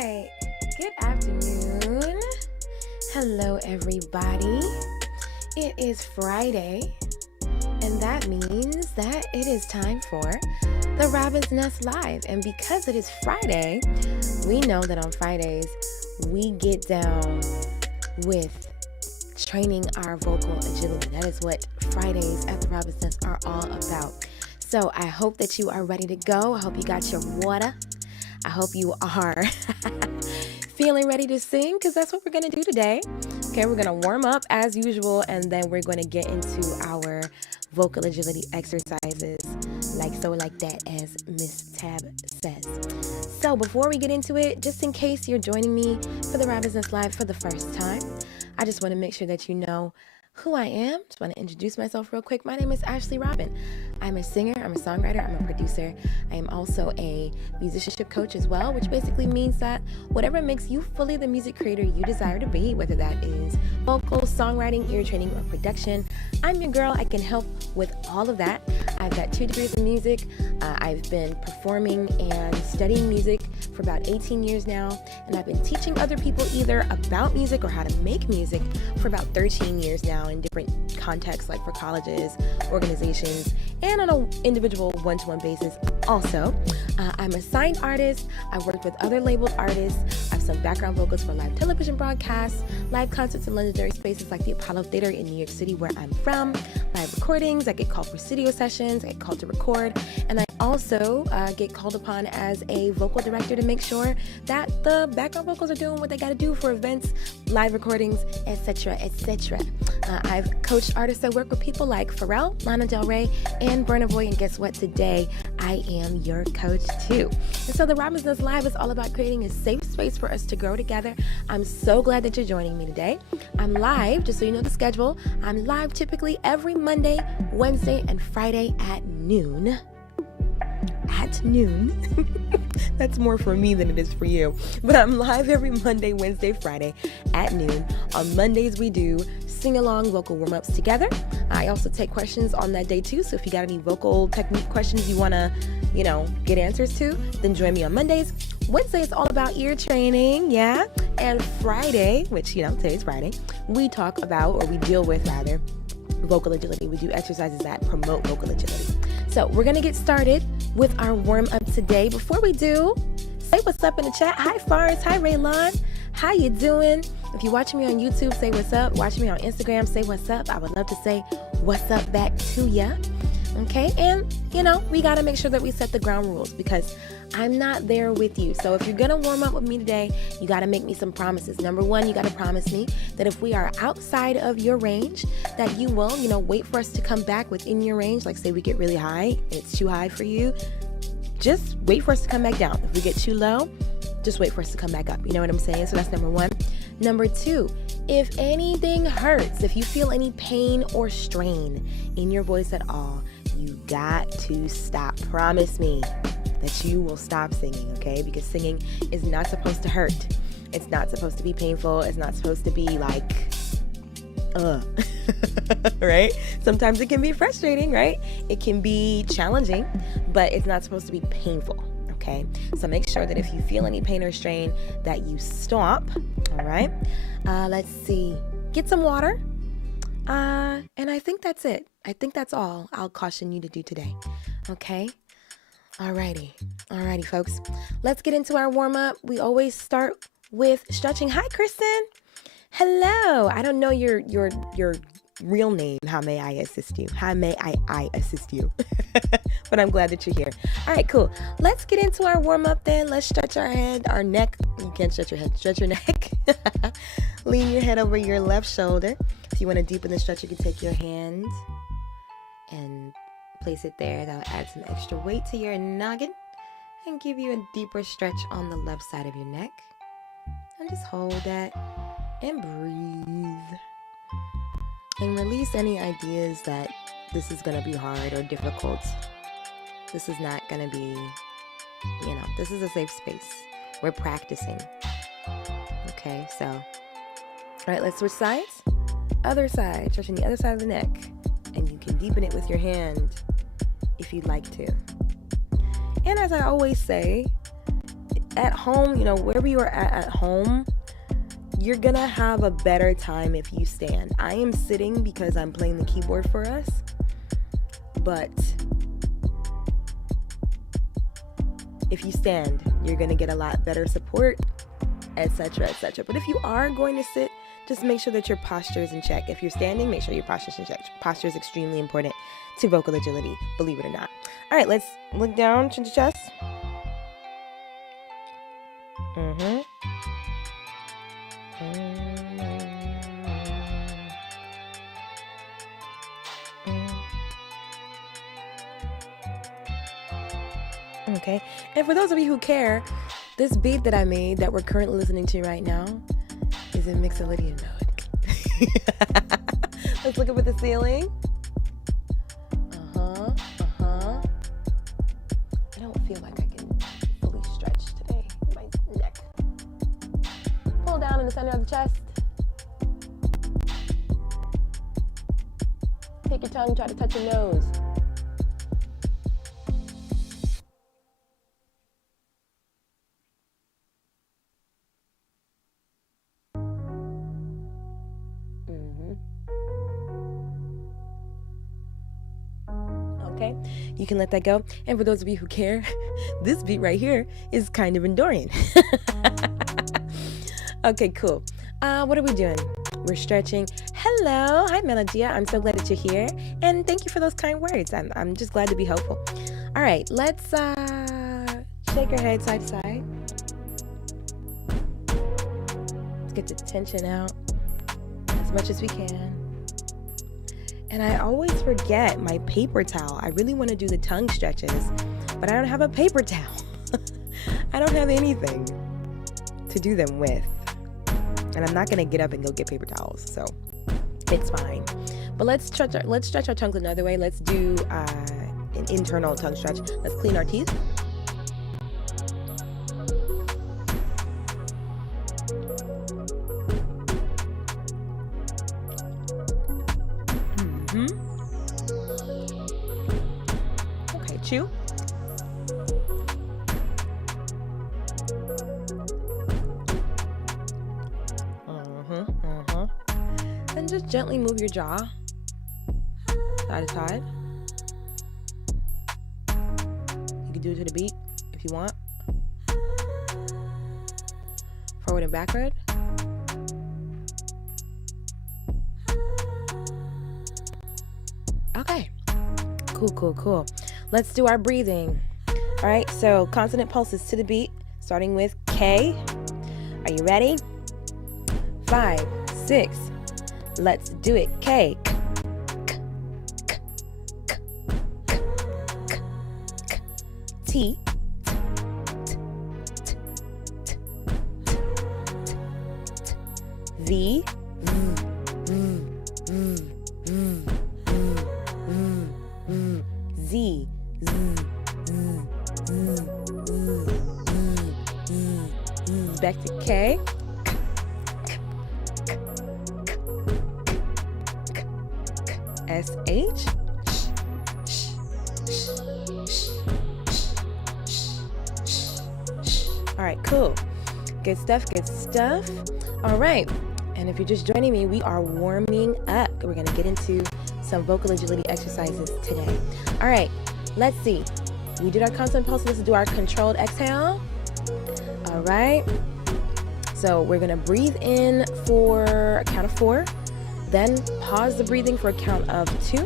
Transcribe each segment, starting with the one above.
right. Good afternoon. Hello, everybody. It is Friday, and that means that it is time for the Robin's Nest Live. And because it is Friday, we know that on Fridays, we get down with training our vocal agility. That is what Fridays at the Robin's Nest are all about. So I hope that you are ready to go. I hope you got your water. I hope you are feeling ready to sing, because that's what we're going to do today. Okay, we're going to warm up as usual, and then we're going to get into our vocal agility exercises, like so, like that, as Miss Tab says. So before we get into it, just in case you're joining me for the Robin's Nest Live for the first time, I just want to make sure that you know who I am. Just want to introduce myself real quick. My name is Ashley Robin. I'm a singer, I'm a songwriter, I'm a producer. I am also a musicianship coach as well, which basically means that whatever makes you fully the music creator you desire to be, whether that is vocal, songwriting, ear training, or production, I'm your girl. I can help with all of that. I've got 2 degrees in music. I've been performing and studying music for about 18 years now, and I've been teaching other people either about music or how to make music for about 13 years now in different contexts, like for colleges, organizations, and on an individual one-to-one basis also. I'm a signed artist. I've worked with other labeled artists. I've sung background vocals for live television broadcasts, live concerts in legendary spaces like the Apollo Theater in New York City, where I'm from, live recordings. I get called for studio sessions. I get called to record, and I also get called upon as a vocal director to make sure that the background vocals are doing what they got to do for events, live recordings, etc., etc. I've coached artists that work with people like Pharrell, Lana Del Rey, and Burna Boy, and guess what? Today, I am your coach too. And so the Robin's Nest Live is all about creating a safe space for us to grow together. I'm so glad that you're joining me today. I'm live, just so you know the schedule. I'm live typically every Monday, Wednesday, and Friday at noon. At noon. That's more for me than it is for you. But I'm live every Monday, Wednesday, Friday at noon. On Mondays, we do sing-along vocal warm-ups together. I also take questions on that day too. So if you got any vocal technique questions you want to, get answers to, then join me on Mondays. Wednesday is all about ear training, yeah. And Friday, which, today's Friday, we talk about, or we deal with rather, vocal agility. We do exercises that promote vocal agility. So we're going to get started with our warm-up today. Before we do, say what's up in the chat. Hi, Faris. Hi, Raylon. How you doing? If you're watching me on YouTube, say what's up. Watching me on Instagram, say what's up. I would love to say what's up back to ya. Okay? And, we got to make sure that we set the ground rules, because I'm not there with you. So if you're going to warm up with me today, you got to make me some promises. Number one, you got to promise me that if we are outside of your range, that you will, wait for us to come back within your range. Like, say we get really high and it's too high for you, just wait for us to come back down. If we get too low, just wait for us to come back up. You know what I'm saying? So that's number one. Number two, if anything hurts, if you feel any pain or strain in your voice at all, you got to stop. Promise me that you will stop singing, okay? Because singing is not supposed to hurt. It's not supposed to be painful. It's not supposed to be like, right? Sometimes it can be frustrating, right? It can be challenging, but it's not supposed to be painful, okay? So make sure that if you feel any pain or strain, that you stop, all right? Let's see. Get some water. And I think that's it. I think that's all I'll caution you to do today, okay? Alrighty, folks. Let's get into our warm-up. We always start with stretching. Hi, Kristen. Hello. I don't know your real name. How may I assist you? How may I assist you? But I'm glad that you're here. All right, cool. Let's get into our warm-up then. Let's stretch our head, our neck. You can't stretch your head. Stretch your neck. Lean your head over your left shoulder. If you want to deepen the stretch, you can take your hand and place it there. That'll add some extra weight to your noggin and give you a deeper stretch on the left side of your neck. And just hold that and breathe. And release any ideas that this is going to be hard or difficult. This is not going to be, this is a safe space. We're practicing. Okay, so, all right, let's switch sides. Other side, stretching the other side of the neck. And you can deepen it with your hand if you'd like to. And as I always say, at home, you know, wherever you are at home, you're gonna have a better time if you stand. I am sitting because I'm playing the keyboard for us, but if you stand, you're gonna get a lot better support, etc., etc. But if you are going to sit, just make sure that your posture is in check. If you're standing, make sure your posture is in check. Posture is extremely important to vocal agility, believe it or not. All right, let's look down, chin to chest. Okay, and for those of you who care, this beat that I made that we're currently listening to right now is in mixolydian mode. Let's look up at the ceiling. I don't feel like I can fully stretch today. My neck. Pull down in the center of the chest. Take your tongue, try to touch your nose. Okay, you can let that go. And for those of you who care, this beat right here is kind of enduring. Okay, cool. What are we doing? We're stretching. Hello, hi Melodia. I'm so glad that you're here, and thank you for those kind words. I'm just glad to be helpful. All right, let's shake your head side to side. Let's get the tension out as much as we can. And I always forget my paper towel. I really want to do the tongue stretches, but I don't have a paper towel. I don't have anything to do them with. And I'm not going to get up and go get paper towels, so it's fine. But let's stretch our tongues another way. Let's do an internal tongue stretch. Let's clean our teeth. Okay, chew. Then just gently move your jaw side to side. You can do it to the beat if you want. Forward and backward. Okay. Cool. Let's do our breathing. All right, so consonant pulses to the beat, starting with K. Are you ready? 5, 6. Let's do it. K. T. V. Z. Back to K. SH. All right, cool. Good stuff. All right, and if you're just joining me, we are warming up. We're gonna get into some vocal agility exercises today. All right, let's see. We did our consonant pulse. Let's do our controlled exhale. All right. So we're gonna breathe in for a count of 4. Then pause the breathing for a count of 2,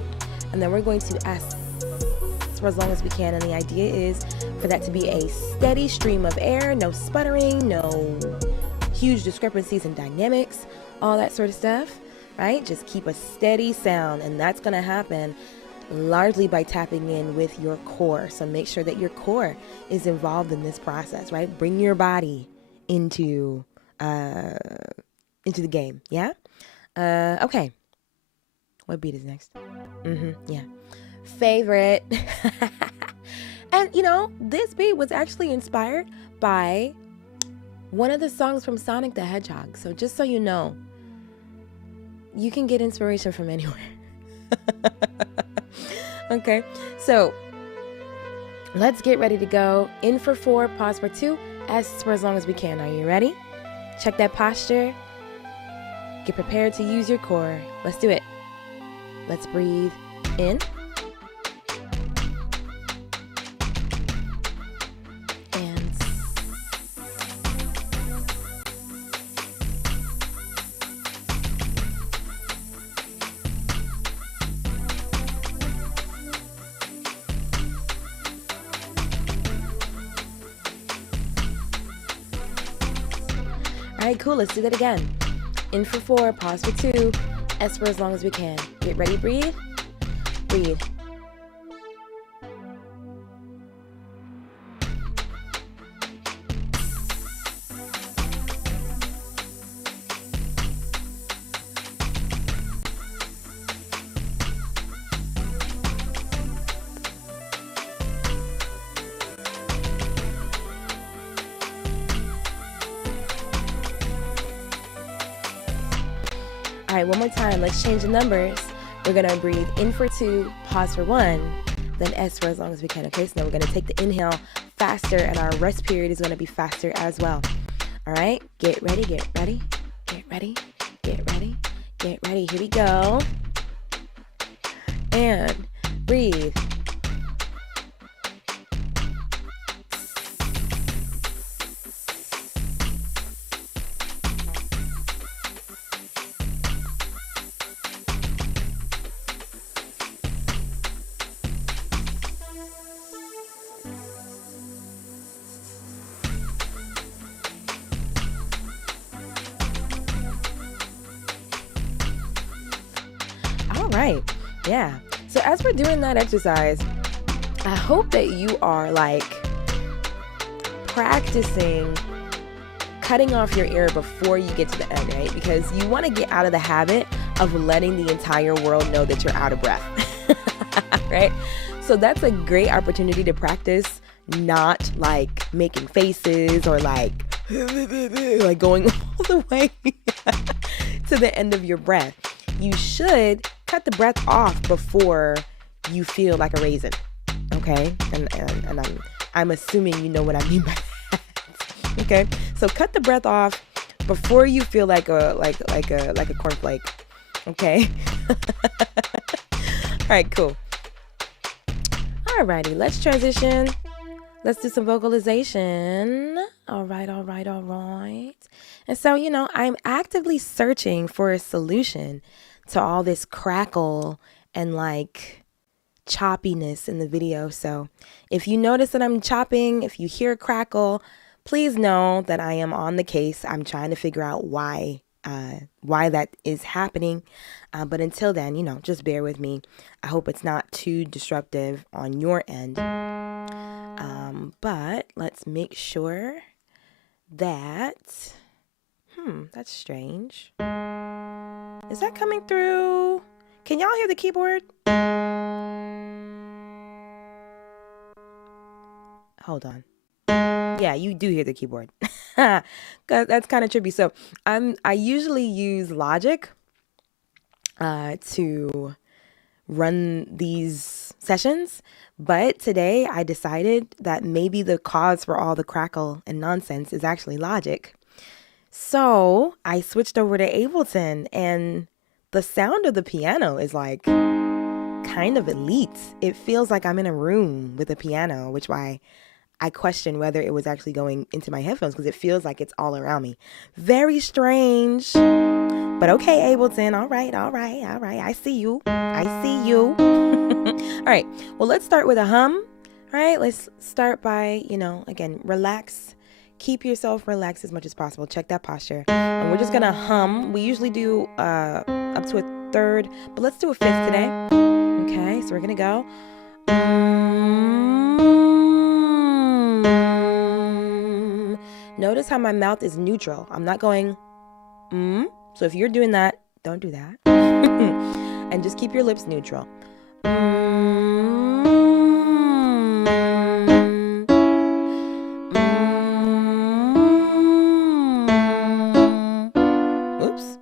and then we're going to ask for as long as we can. And the idea is for that to be a steady stream of air, no sputtering, no huge discrepancies in dynamics, all that sort of stuff, right? Just keep a steady sound, and that's gonna happen largely by tapping in with your core. So make sure that your core is involved in this process, right? Bring your body into the game, yeah? Okay. What beat is next? Yeah. Favorite. And you know, this beat was actually inspired by one of the songs from Sonic the Hedgehog. So just so you know, you can get inspiration from anywhere. Okay, so let's get ready to go. In for 4, pause for 2, S for as long as we can. Are you ready? Check that posture. Get prepared to use your core. Let's do it. Let's breathe in. And all right, cool. Let's do that again. In for 4, pause for 2, S for as long as we can. Get ready, breathe. Breathe. All right, one more time. Let's change the numbers. We're going to breathe in for 2, pause for 1, then S for as long as we can. Okay, so now we're going to take the inhale faster, and our rest period is going to be faster as well. All right, get ready, get ready, get ready, get ready, get ready. Here we go. And breathe. All right, yeah. So as we're doing that exercise, I hope that you are like practicing cutting off your air before you get to the end, right? Because you want to get out of the habit of letting the entire world know that you're out of breath, right? So that's a great opportunity to practice not like making faces or like going all the way to the end of your breath. You should cut the breath off before you feel like a raisin, okay? And I'm assuming you know what I mean by that. Okay, so cut the breath off before you feel like a cornflake. Okay. All right, cool. Alrighty, let's transition. Let's do some vocalization. All right. And so, I'm actively searching for a solution to all this crackle and like choppiness in the video. So if you notice that I'm chopping, if you hear crackle, please know that I am on the case. I'm trying to figure out why that is happening. But until then, just bear with me. I hope it's not too disruptive on your end. But let's make sure that, that's strange. Is that coming through? Can y'all hear the keyboard? Hold on. Yeah, you do hear the keyboard. That's kind of trippy. So I usually use Logic to run these sessions, but today I decided that maybe the cause for all the crackle and nonsense is actually Logic. So I switched over to Ableton, and the sound of the piano is like kind of elite. It feels like I'm in a room with a piano, which why I question whether it was actually going into my headphones because it feels like it's all around me. Very strange. But okay, Ableton. All right. I see you. All right. Well, let's start with a hum. All right. Let's start by, again, relax. Keep yourself relaxed as much as possible. Check that posture. And we're just going to hum. We usually do up to a third, but let's do a fifth today. Okay. So we're going to go. Notice how my mouth is neutral. I'm not going, So if you're doing that, don't do that. And just keep your lips neutral. Oops.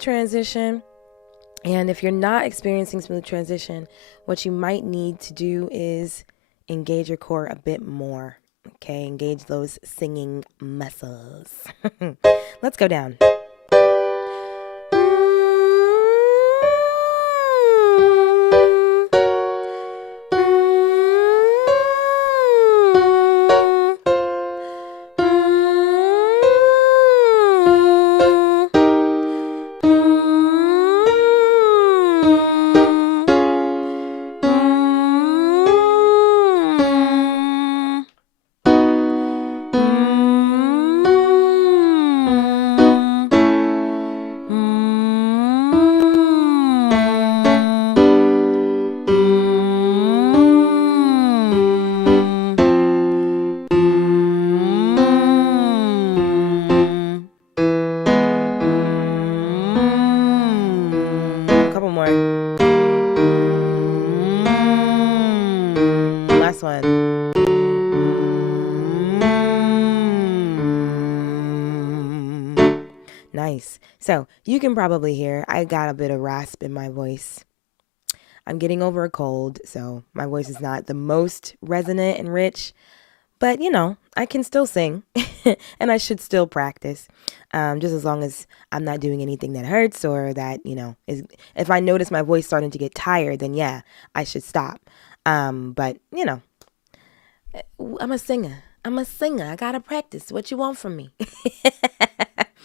transition. And if you're not experiencing smooth transition, what you might need to do is engage your core a bit more. Okay, engage those singing muscles. Let's go down. Nice. So you can probably hear I got a bit of rasp in my voice. I'm getting over a cold, so my voice is not the most resonant and rich, but you know, I can still sing and I should still practice. Just as long as I'm not doing anything that hurts or that, you know, if I notice my voice starting to get tired, then yeah, I should stop. But you know, I'm a singer. I gotta practice. What you want from me?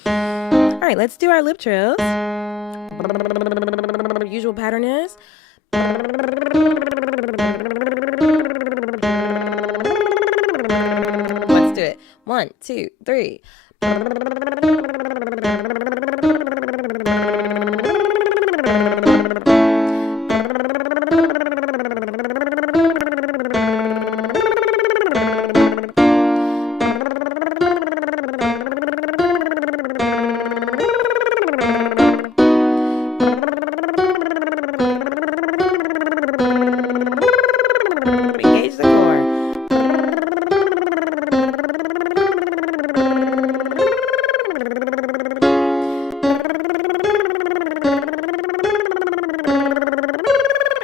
All right, let's do our lip trills. Usual pattern is. Let's do it. 1, 2, 3. Engage the core.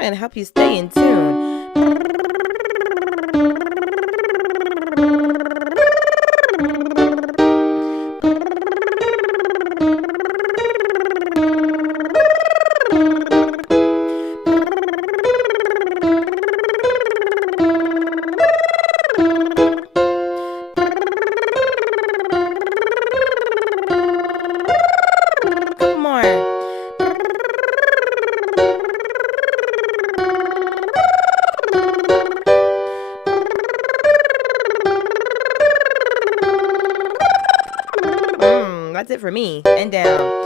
And help you stay in tune. That's it for me. And down.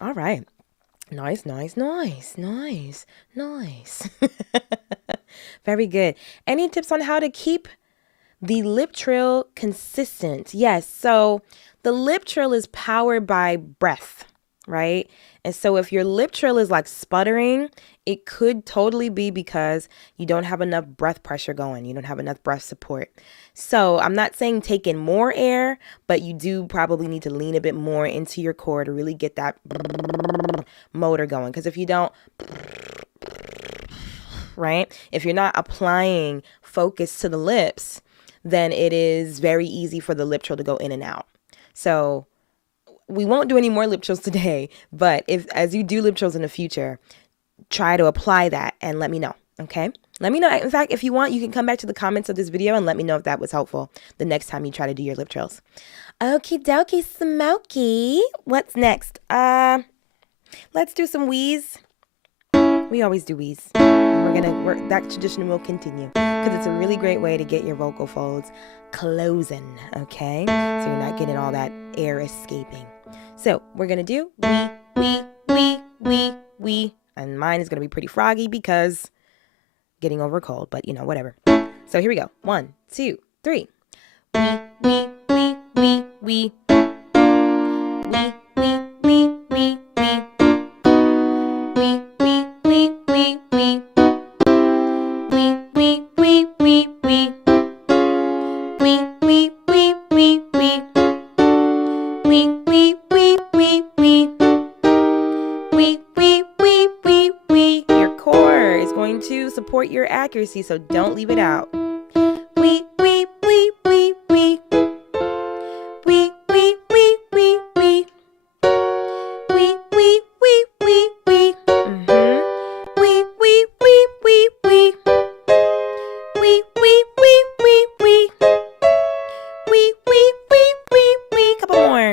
All right. Nice. Very good. Any tips on how to keep the lip trill consistent? Yes. So the lip trill is powered by breath, right? And so if your lip trill is like sputtering, it could totally be because you don't have enough breath pressure going. You don't have enough breath support. So I'm not saying take in more air, but you do probably need to lean a bit more into your core to really get that motor going. Because if you don't, right, if you're not applying focus to the lips, then it is very easy for the lip trill to go in and out. So we won't do any more lip trills today, but as you do lip trills in the future, try to apply that and let me know, okay? Let me know. In fact, if you want, you can come back to the comments of this video and let me know if that was helpful the next time you try to do your lip trills. Okie dokie, Smokey. What's next? Let's do some wheeze. We always do wheeze. And that tradition will continue because it's a really great way to get your vocal folds closing, okay? So you're not getting all that air escaping. So we're gonna do wee, wee, wee, wee, wee. And mine is gonna be pretty froggy because getting over a cold, but you know, whatever. So here we go. 1, 2, 3. Wee, wee, wee, wee, wee. Wee, wee, wee, wee, wee. Wee, wee, wee, wee, wee. Wee, wee, wee, wee, wee. Wee, wee, wee, wee, wee. Wee, wee, wee, wee, wee. Wee, wee, wee, wee, wee. Your core is going to support your accuracy, so don't leave it out. Wee, wee, wee, wee, wee. Wee, wee, wee, wee, wee. Wee, wee, wee, wee, wee. Wee, wee, wee, wee, wee. Wee, wee, wee, wee, wee. Wee, wee, wee, wee, wee. Couple more.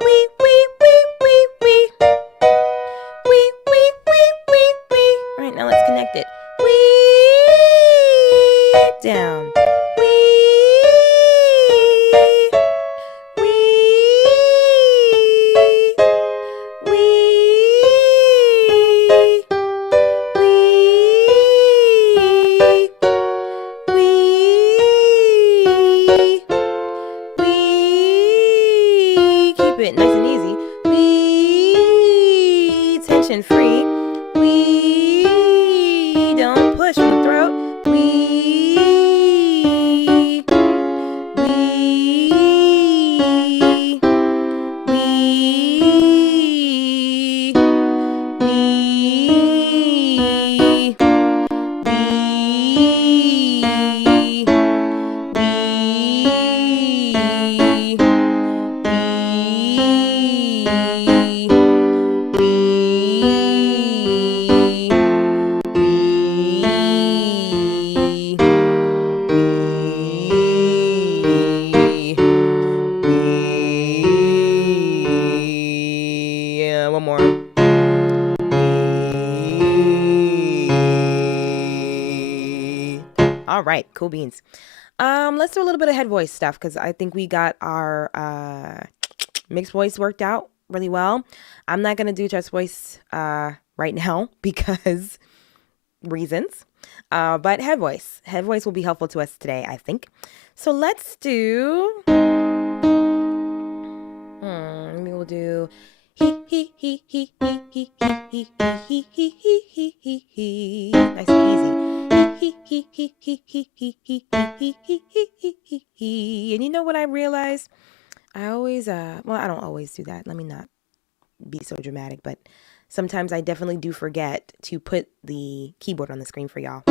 Wee, wee, wee, wee, wee. Wee, wee, wee, wee, wee. All right, now let's connect it. Wee, down. Wee, wee, wee, wee, wee. Keep it nice and easy. Wee, tension free. Wee, don't push from the throat. Wee, wee, wee, wee, one more. All right, cool beans. Let's do a little bit of head voice stuff because I think we got our mixed voice worked out really well. I'm not gonna do chest voice right now because reasons. But head voice will be helpful to us today, I think. So let's do. Maybe we'll do. Nice and easy. And you know what I realized? I always, well, I don't always do that. Let me not be so dramatic, but sometimes I definitely do forget to put the keyboard on the screen for y'all.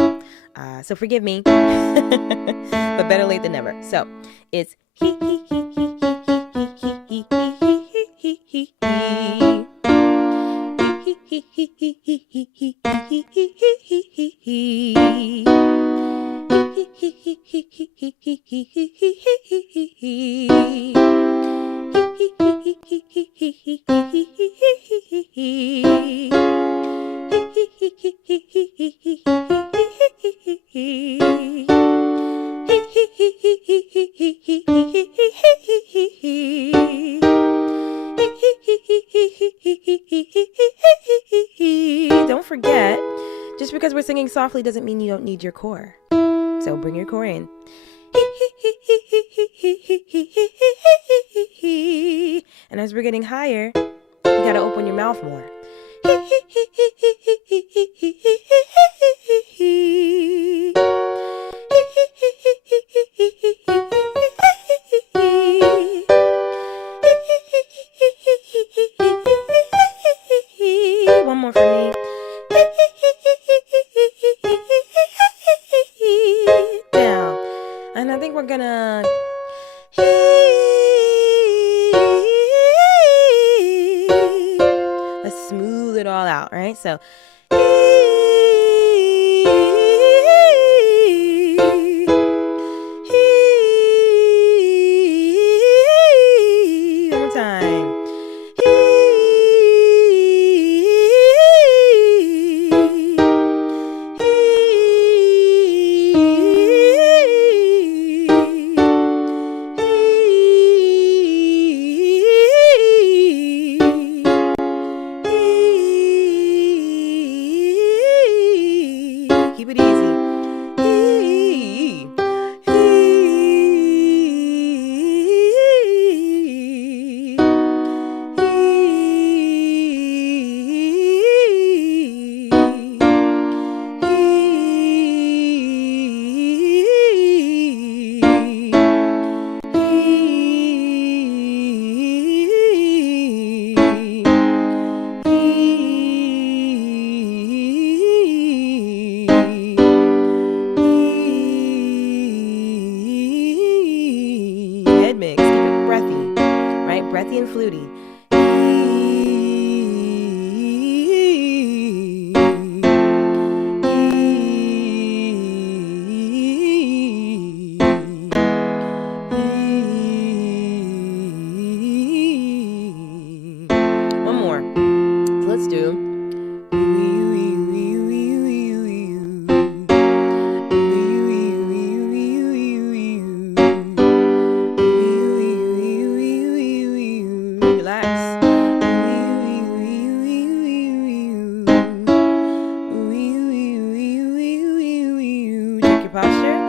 So forgive me, but better late than never. So it's don't forget, just because we're singing softly doesn't mean you don't need your core. So bring your core in. And as we're getting higher, you gotta open your mouth more. One more for me. Down. And I think we're gonna out, right? So, one more time. Keep it easy. Head mix, keep it breathy, right? Breathy and fluty. One more. So let's do. Relax. Check your posture.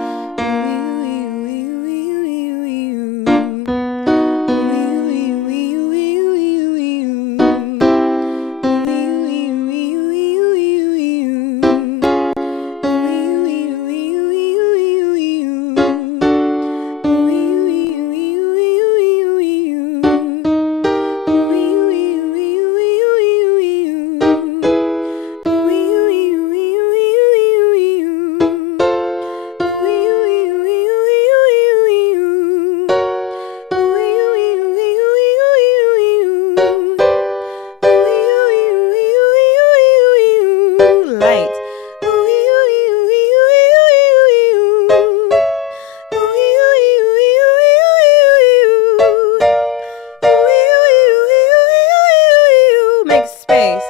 Make space.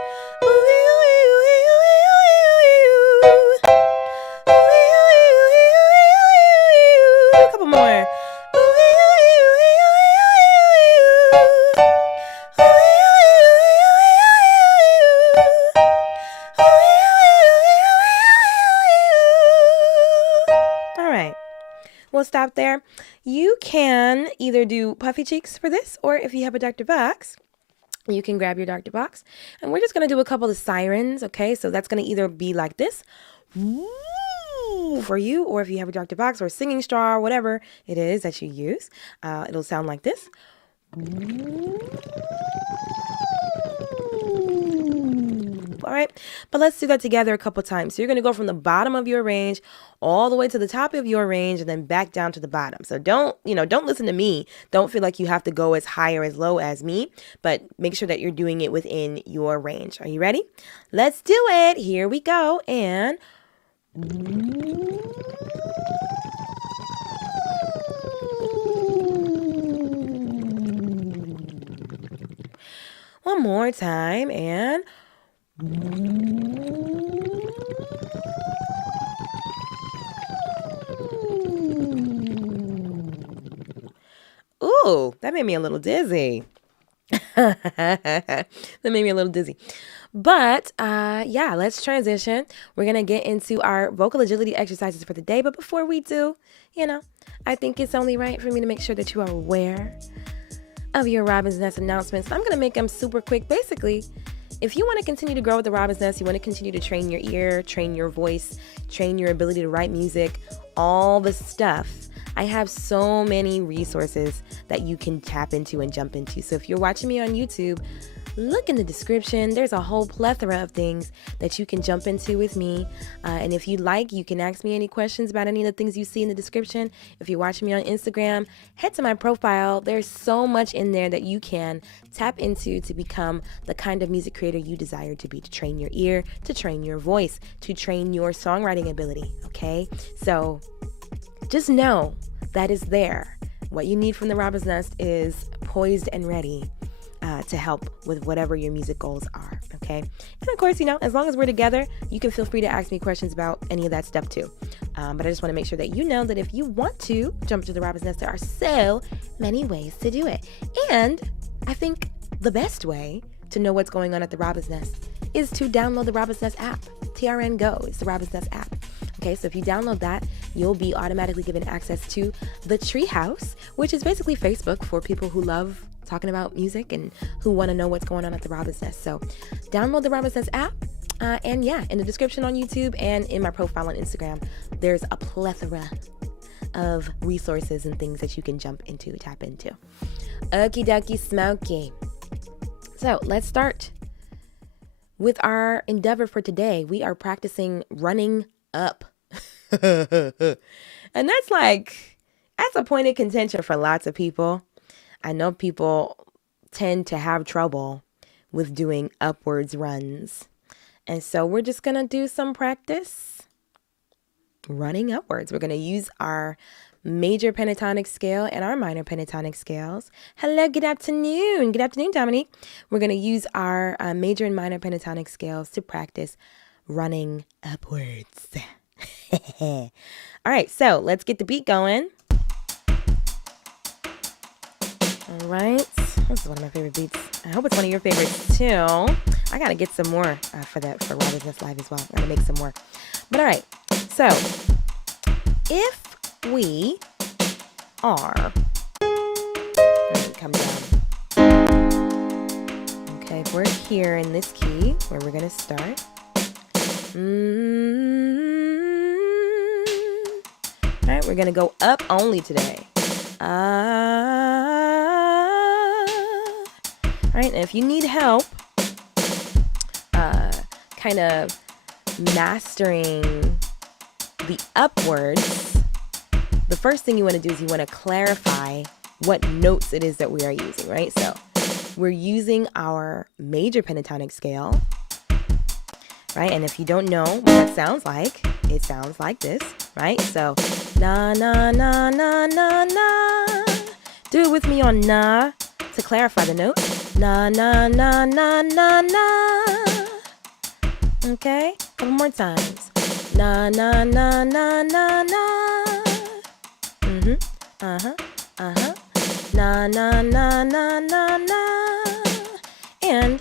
A couple more. All right. We'll stop there. You can either do puffy cheeks for this, or if you have a Dr. Box, you can grab your Dr. Box. And we're just going to do a couple of sirens, okay? So that's going to either be like this for you, or if you have a Dr. Box or a singing straw, whatever it is that you use, it'll sound like this. All right, but let's do that together a couple times. So you're going to go from the bottom of your range all the way to the top of your range and then back down to the bottom. So don't listen to me. Don't feel like you have to go as high or as low as me, but make sure that you're doing it within your range. Are you ready? Let's do it. Here we go. And one more time. And ooh, that made me a little dizzy. That made me a little dizzy. But yeah, let's transition. We're going to get into our vocal agility exercises for the day. But before we do, I think it's only right for me to make sure that you are aware of your Robin's Nest announcements. I'm going to make them super quick. Basically, if you want to continue to grow with the Robin's Nest, you want to continue to train your ear, train your voice, train your ability to write music, all the stuff, I have so many resources that you can tap into and jump into. So if you're watching me on YouTube, look in the description. There's a whole plethora of things that you can jump into with me. And if you'd like, you can ask me any questions about any of the things you see in the description. If you're watching me on Instagram, head to my profile. There's so much in there that you can tap into to become the kind of music creator you desire to be, to train your ear, to train your voice, to train your songwriting ability, okay? So just know that is there. What you need from the Robin's Nest is poised and ready to help with whatever your music goals are, okay? And of course, as long as we're together, you can feel free to ask me questions about any of that stuff too. But I just want to make sure that you know that if you want to jump into the Robin's Nest, there are so many ways to do it. And I think the best way to know what's going on at the Robin's Nest is to download the Robin's Nest app. TRN Go is the Robin's Nest app. Okay, so if you download that, you'll be automatically given access to the Treehouse, which is basically Facebook for people who love talking about music and who want to know what's going on at the Robin's Nest. So download the Robin's Nest app. And yeah, in the description on YouTube and in my profile on Instagram, there's a plethora of resources and things that you can tap into. Okie dokie smoky. So let's start with our endeavor for today. We are practicing running up. And that's a point of contention for lots of people. I know people tend to have trouble with doing upwards runs. And so we're just going to do some practice running upwards. We're going to use our major pentatonic scale and our minor pentatonic scales. Hello, good afternoon. Good afternoon, Dominique. We're going to use our major and minor pentatonic scales to practice running upwards. All right, so let's get the beat going. All right, this is one of my favorite beats. I hope it's one of your favorites too. I gotta get some more for Robin's Nest Live as well. I'm gonna make some more. But all right, so if we are, let me come down. Okay, if we're here in this key where we're gonna start. All right, we're gonna go up only today. All right, and if you need help kind of mastering the upwards, the first thing you want to do is you want to clarify what notes it is that we are using, right? So we're using our major pentatonic scale, right? And if you don't know what that sounds like, it sounds like this, right? So na, na, na, na, na, na. Do it with me on na to clarify the note. Na, na, na, na, na, na. Okay, couple more times. Na, na, na, na, na, na. Na, na, na, na, na, na. And,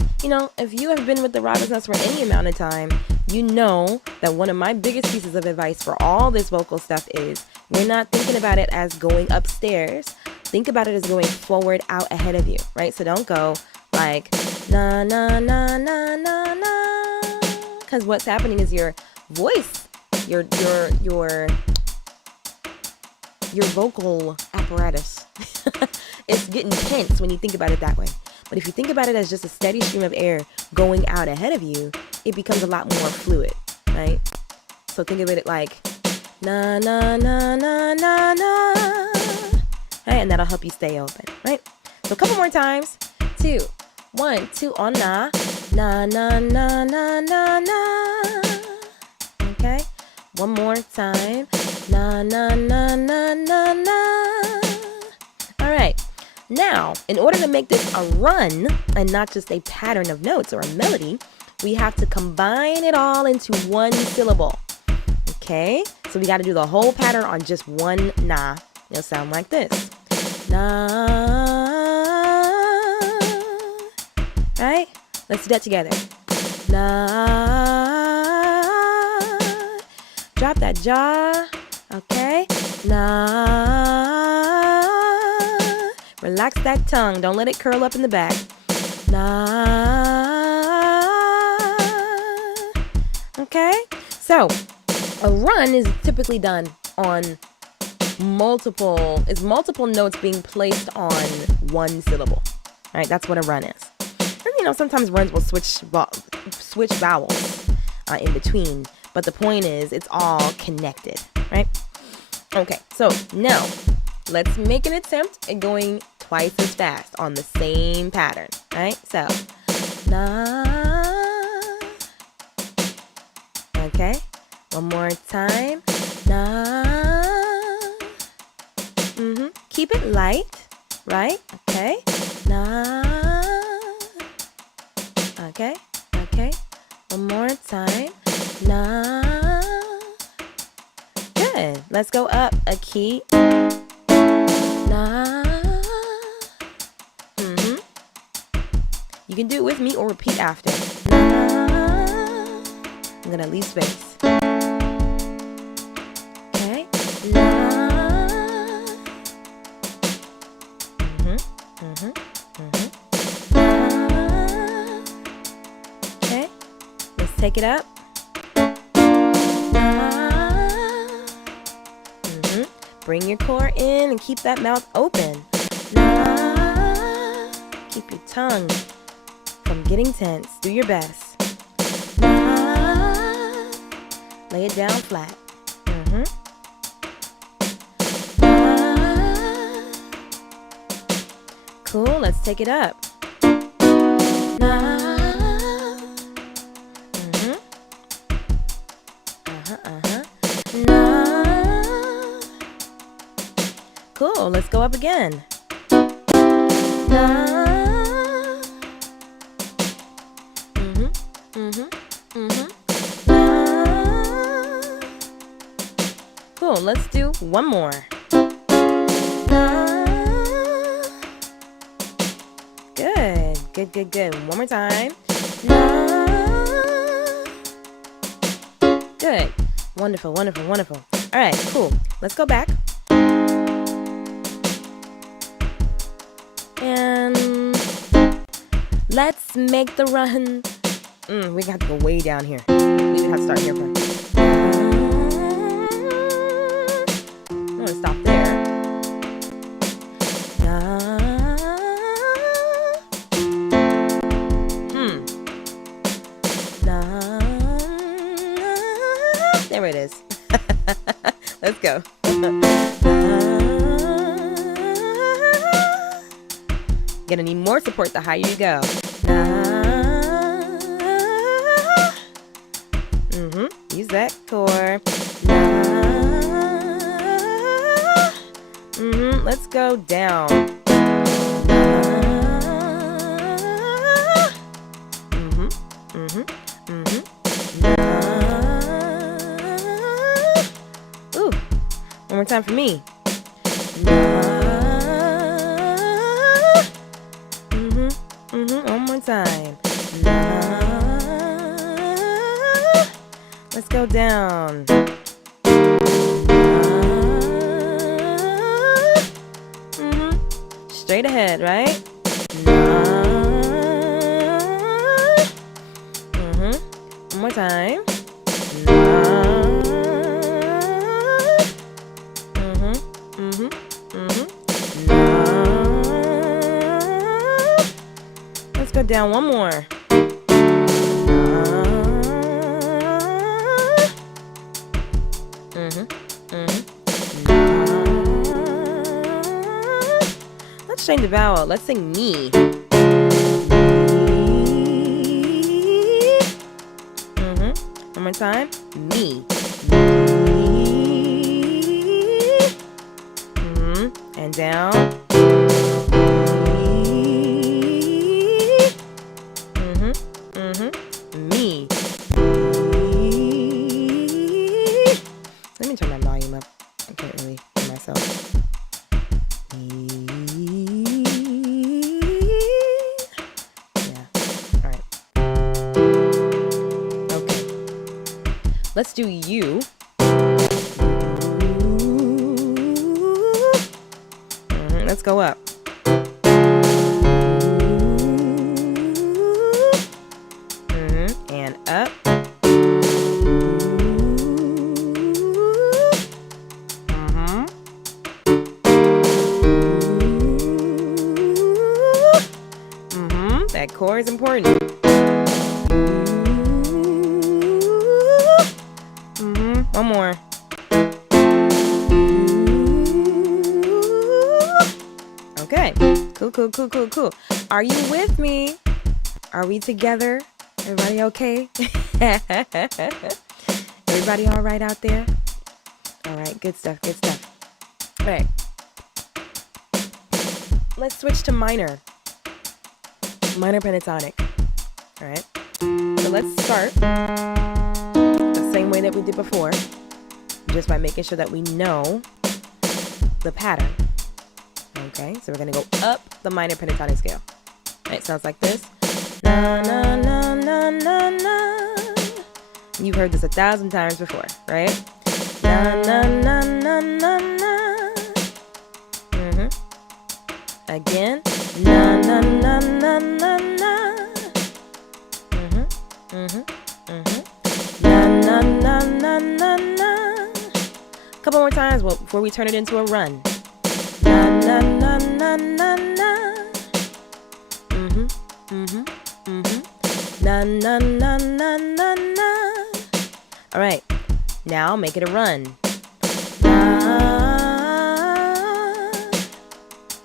if you have been with the Robin's Nest for any amount of time, you know that one of my biggest pieces of advice for all this vocal stuff is we're not thinking about it as going upstairs. Think about it as going forward, out ahead of you, right? So don't go like na, na, na, na, na, na. Because what's happening is your voice, your vocal apparatus it's getting tense when you think about it that way. But if you think about it as just a steady stream of air going out ahead of you, it becomes a lot more fluid, right? So think of it like na, na, na, na, na, na. Right? And that'll help you stay open, right? So a couple more times. 2, 1, 2 on na. Na, na, na, na, na, na. Okay? One more time. Na, na, na, na, na, na. All right. Now, in order to make this a run and not just a pattern of notes or a melody, we have to combine it all into one syllable. Okay? So we got to do the whole pattern on just one na. It'll sound like this. Na. Right? Let's do that together. Na. Drop that jaw. Okay? Na. Relax that tongue. Don't let it curl up in the back. Na. Okay? So, a run is typically done on multiple notes being placed on one syllable. All right, that's what a run is. And sometimes words will switch vowels in between, but the point is it's all connected, right? Okay, so now let's make an attempt at going twice as fast on the same pattern, right? So, na. Okay, one more time. Na. Keep it light, right? Okay. Na. Okay. One more time. Na. Good. Let's go up a key. Na. You can do it with me or repeat after. Na. I'm gonna leave space. Okay. Na. Okay. Let's take it up. Bring your core in and keep that mouth open. Keep your tongue from getting tense. Do your best. Lay it down flat. Cool, let's take it up. Cool, let's go up again. Cool, let's do one more. Good. One more time. Good. Wonderful. All right, cool. Let's go back. And let's make the run. We got to go way down here. We have to start here first. I'm gonna stop there. There it is. Let's go. Gonna need more support the higher you go. Use that core. Let's go down. Ooh, one more time for me. One more time. Let's go down. Straight ahead, right? One more time. Let's go down one more. Let's change the vowel. Let's sing me. One more time. Me. And down. Me. Let me turn my volume up. I can't really hear myself. Yeah. All right. Okay. Let's do you. Let's go up. And up. That core is important. One more. Okay. Cool. Are you with me? Are we together? Everybody okay? Everybody all right out there? All right, good stuff. All right. Let's switch to minor pentatonic. All right. So let's start the same way that we did before, just by making sure that we know the pattern. Okay, so we're gonna go up the minor pentatonic scale. It sounds like this. Na na na na na na. You've heard this 1,000 times before, right? Na na na na na na. Again. Na na na na na na. Na na na na na na. Couple more times before we turn it into a run. Na na na na na na. Na na na na na na. All right, now make it a run.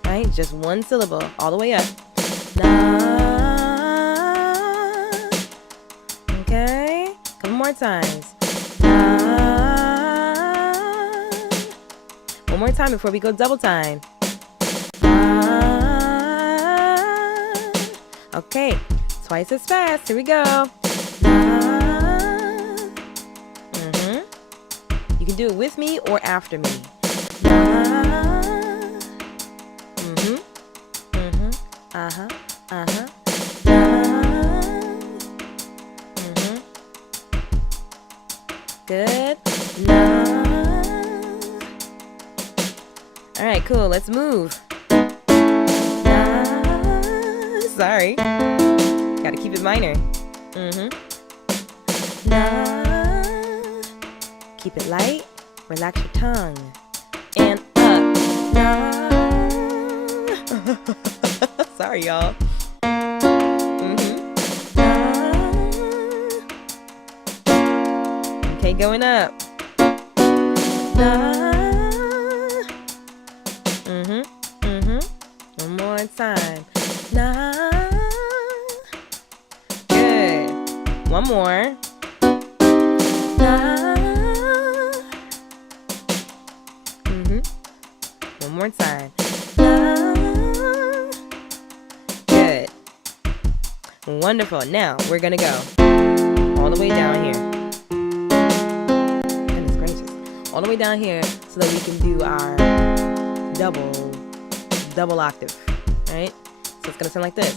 Right, just one syllable all the way up. Okay, couple more times. One more time before we go double time. Okay, twice as fast. Here we go. You can do it with me or after me. Good. All right, cool. Let's move. Sorry. Gotta keep it minor. Keep it light. Relax your tongue. And up. Sorry, y'all. Okay, going up. One more time. Good. One more. One more time. Good. Wonderful. Now we're gonna go all the way down here. Goodness gracious. All the way down here so that we can do our double octave. Right? So it's gonna sound like this.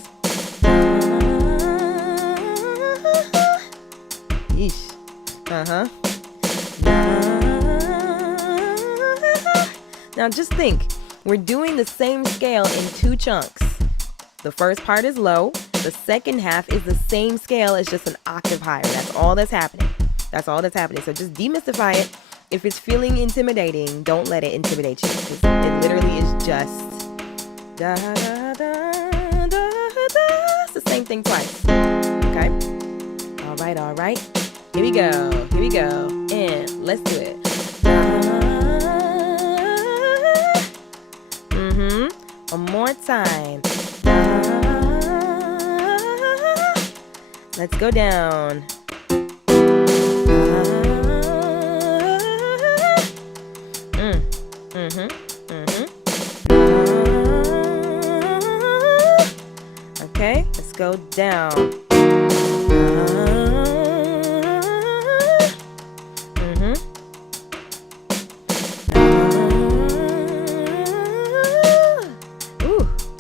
Yeesh. Now just think, we're doing the same scale in 2 chunks. The first part is low. The second half is the same scale, it's just an octave higher. That's all that's happening. So just demystify it. If it's feeling intimidating, don't let it intimidate you. It literally is just da da da da da. It's the same thing twice. Okay? All right. Here we go. And let's do it. One more time. Let's go down. Okay, let's go down.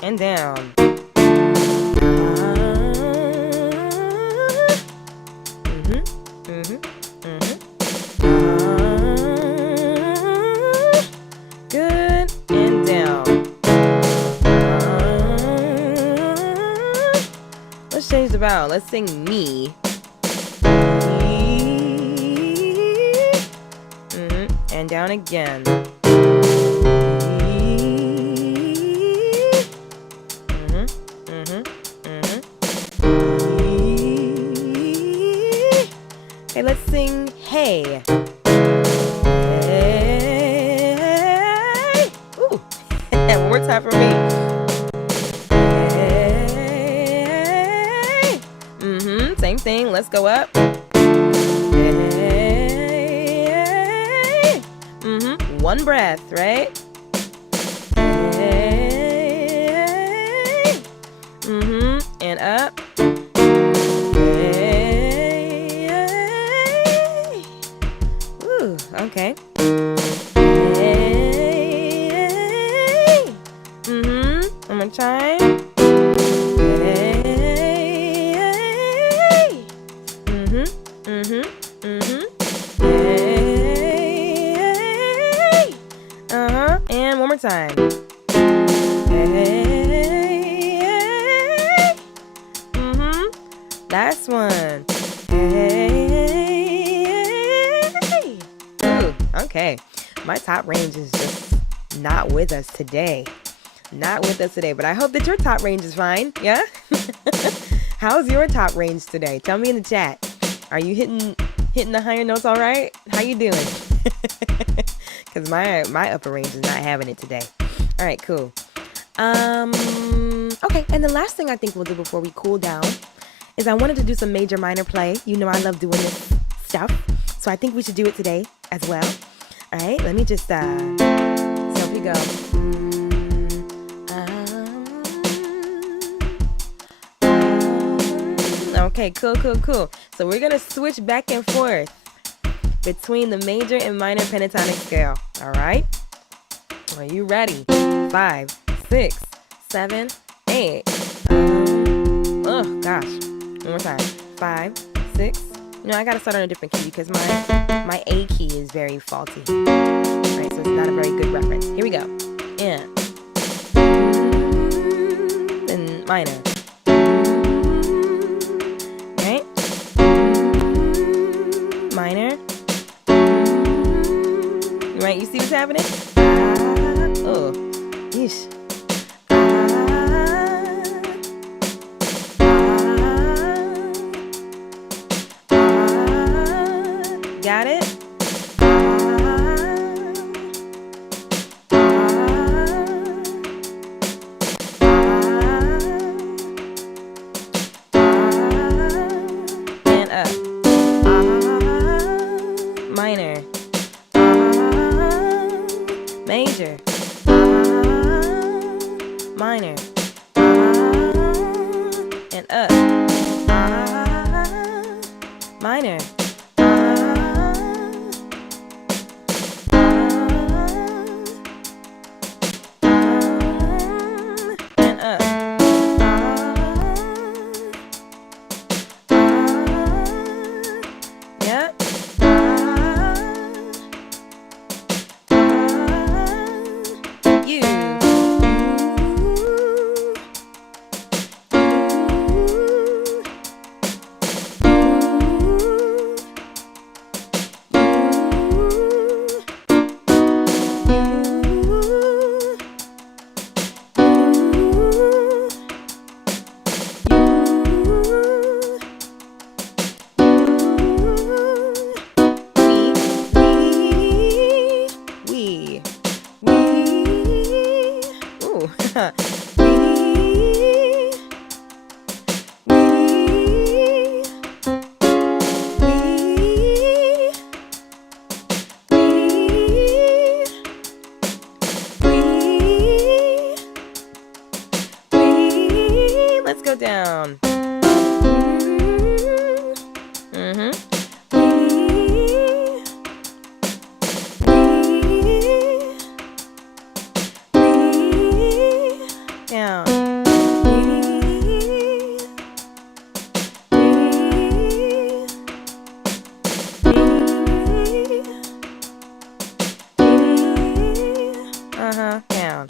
And down. Good. And down. Let's change the vowel. Let's sing me. And down again. thing. Let's go up. One breath, right? And up. Ooh, okay. One more time. And one more time. Last one. Ooh, okay. My top range is just not with us today. Not with us today, but I hope that your top range is fine. Yeah? How's your top range today? Tell me in the chat. Are you hitting the higher notes all right? How you doing? Because my upper range is not having it today. All right, cool. Okay, and the last thing I think we'll do before we cool down is I wanted to do some major minor play. You know I love doing this stuff, so I think we should do it today as well. All right, let me just, so here we go. Okay, cool. So we're going to switch back and forth between the major and minor pentatonic scale. All right? Are you ready? 5, 6, 7, 8. Oh, gosh. One more time. 5, 6. You know, I got to start on a different key because my A key is very faulty. All right, so it's not a very good reference. Here we go. And then minor. Right? Minor. Right, you see what's happening? Oh, yeesh. Got it? And up. Minor. Major. Minor. And up. Minor. And up. Yeah. Let's go down. Down. Down.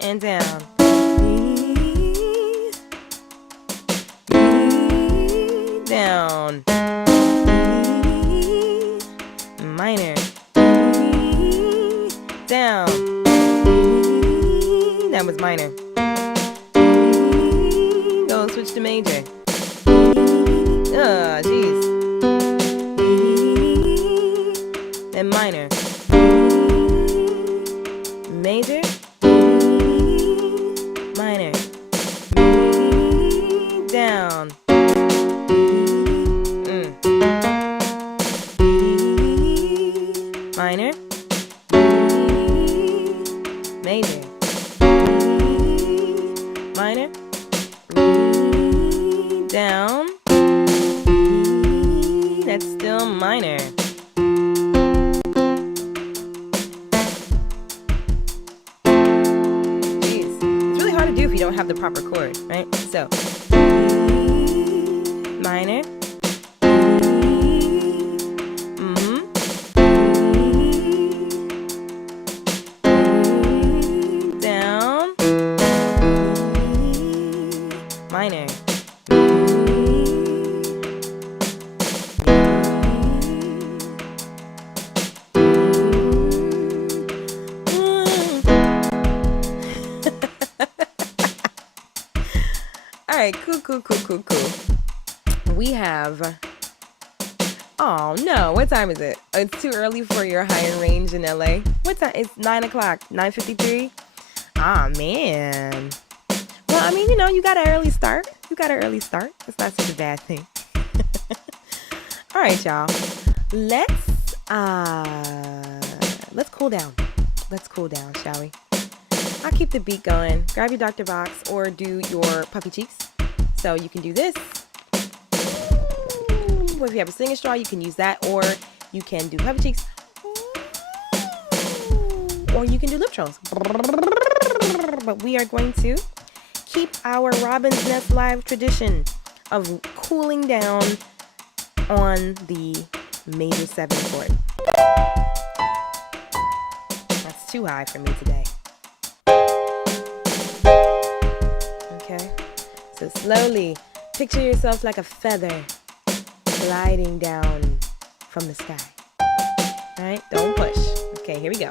And down. Down. Minor. Down. That was minor. Go switch to major. Jeez. Then minor, major, minor, down, minor, major, minor, down, that's still minor. Jeez, it's really hard to do if you don't have the proper chord, right? So, minor, down, minor. All right, cool. We have, oh no, what time is it? It's too early for your higher range in LA. What time? It's 9 o'clock, 9:53. Ah, man. Well, I mean, you know, you got an early start. It's not such a bad thing. All right, y'all. Let's cool down. Shall we? I'll keep the beat going. Grab your Dr. Box or do your puppy cheeks. So you can do this. If you have a singing straw, you can use that, or you can do puppy cheeks, or you can do lip trills. But we are going to keep our Robin's Nest Live tradition of cooling down on the major 7 chord. That's too high for me today. Okay, so slowly picture yourself like a feather gliding down from the sky. All right, don't push. Okay, here we go.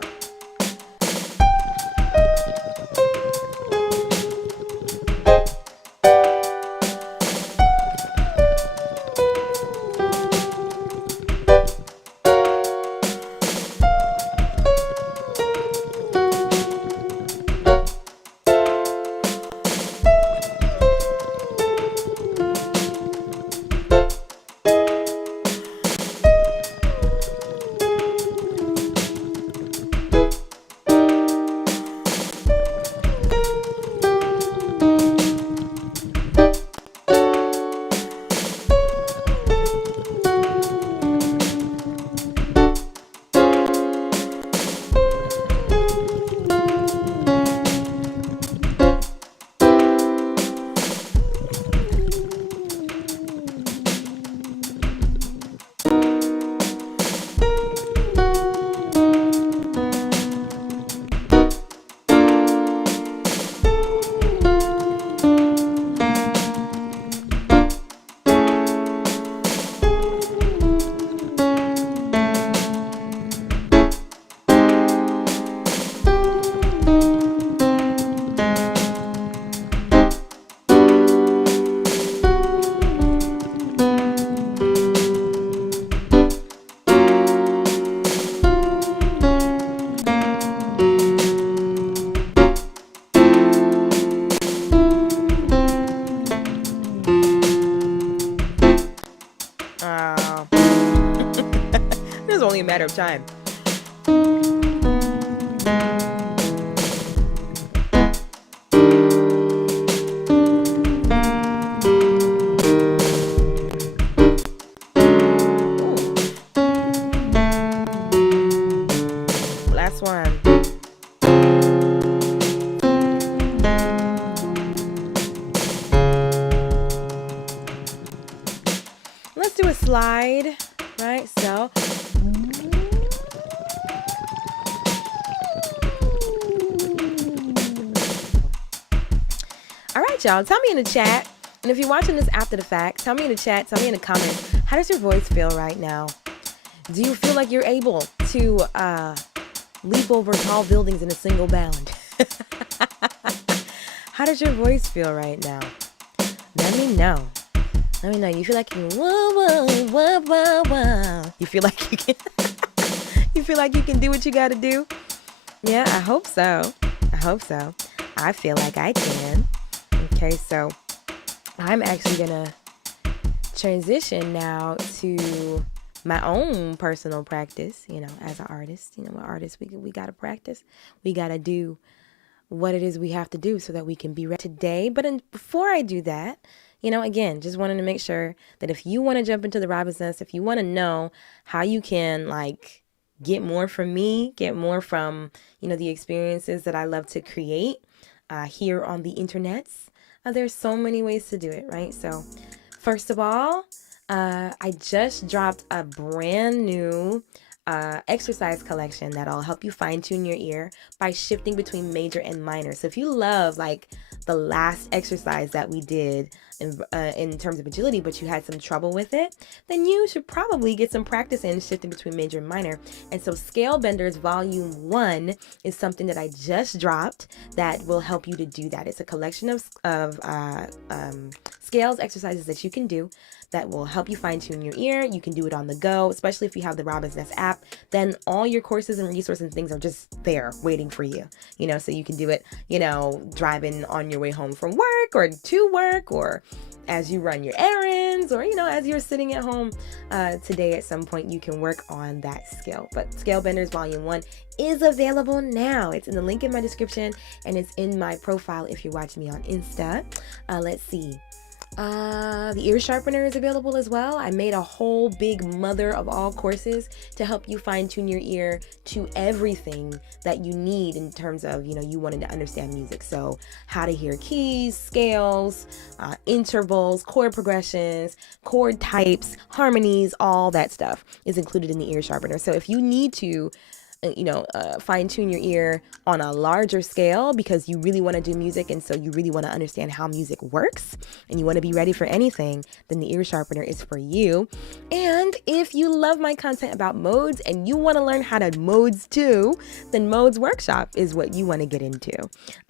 It was only a matter of time. Last one. Let's do a slide, right? So all right, y'all, tell me in the chat, and if you're watching this after the fact, tell me in the chat, tell me in the comments, how does your voice feel right now? Do you feel like you're able to leap over tall buildings in a single bound? How does your voice feel right now? Let me know. Let me know. You feel like you can whoa, whoa, whoa, whoa, whoa. You feel like you can you feel like you can do what you got to do? Yeah, I hope so. I feel like I can. Okay, so I'm actually going to transition now to my own personal practice, as an artist. We're artists, we got to practice. We got to do what it is we have to do so that we can be ready today. But before I do that, again, just wanted to make sure that if you want to jump into the Robin's Nest, if you want to know how you can get more from me, get more from, the experiences that I love to create here on the internets, there's so many ways to do it, right? So first of all, I just dropped a brand new exercise collection that'll help you fine tune your ear by shifting between major and minor. So if you love the last exercise that we did in terms of agility, but you had some trouble with it, then you should probably get some practice in shifting between major and minor. And so Scale Benders Volume 1 is something that I just dropped that will help you to do that. It's a collection of scales exercises that you can do that will help you fine tune your ear. You can do it on the go, especially if you have the Robin's Nest app. Then all your courses and resources and things are just there waiting for you, so you can do it, driving on your way home from work or to work, or as you run your errands, or, as you're sitting at home today at some point, you can work on that skill. But Scale Benders Volume 1 is available now. It's in the link in my description, and it's in my profile if you're watching me on Insta. Let's see. The ear sharpener is available as well. I made a whole big mother of all courses to help you fine tune your ear to everything that you need in terms of, you wanting to understand music. So how to hear keys, scales, intervals, chord progressions, chord types, harmonies, all that stuff is included in the ear sharpener. So if you need to fine tune your ear on a larger scale because you really want to do music, and so you really want to understand how music works and you want to be ready for anything, then the ear sharpener is for you. And if you love my content about modes and you want to learn how to modes too, then Modes Workshop is what you want to get into.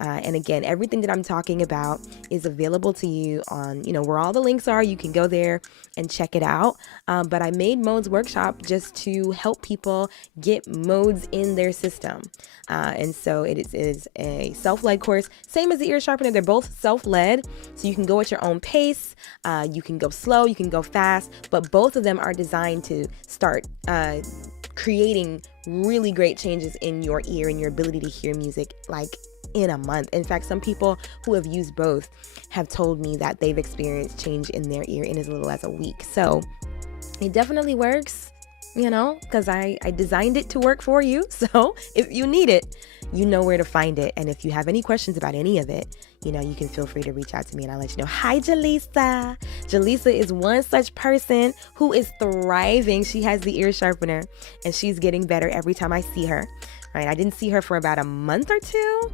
And again, everything that I'm talking about is available to you on, where all the links are. You can go there and check it out. But I made Modes Workshop just to help people get modes in their system. And so it is a self-led course, same as the ear sharpener. They're both self-led, so you can go at your own pace. You can go slow, you can go fast, but both of them are designed to start creating really great changes in your ear and your ability to hear music in a month. In fact, some people who have used both have told me that they've experienced change in their ear in as little as a week. So it definitely works, because I designed it to work for you. So if you need it, you know where to find it. And if you have any questions about any of it, you can feel free to reach out to me and I'll let you know. Hi, Jaleesa. Jaleesa is one such person who is thriving. She has the ear sharpener and she's getting better every time I see her. Right? I didn't see her for about a month or two,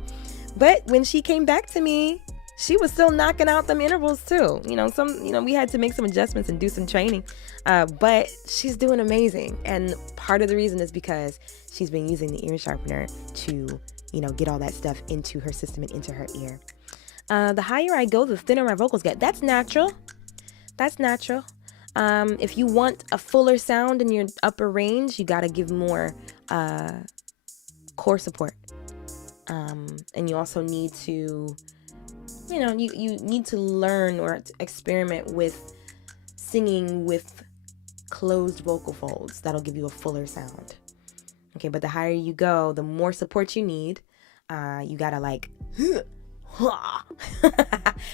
but when she came back to me, she was still knocking out them intervals too. We had to make some adjustments and do some training, but she's doing amazing. And part of the reason is because she's been using the ear sharpener to, get all that stuff into her system and into her ear. The higher I go, the thinner my vocals get. That's natural. If you want a fuller sound in your upper range, you got to give more core support. And you also need to you need to learn or to experiment with singing with closed vocal folds. That'll give you a fuller sound. Okay, but the higher you go, the more support you need. You gotta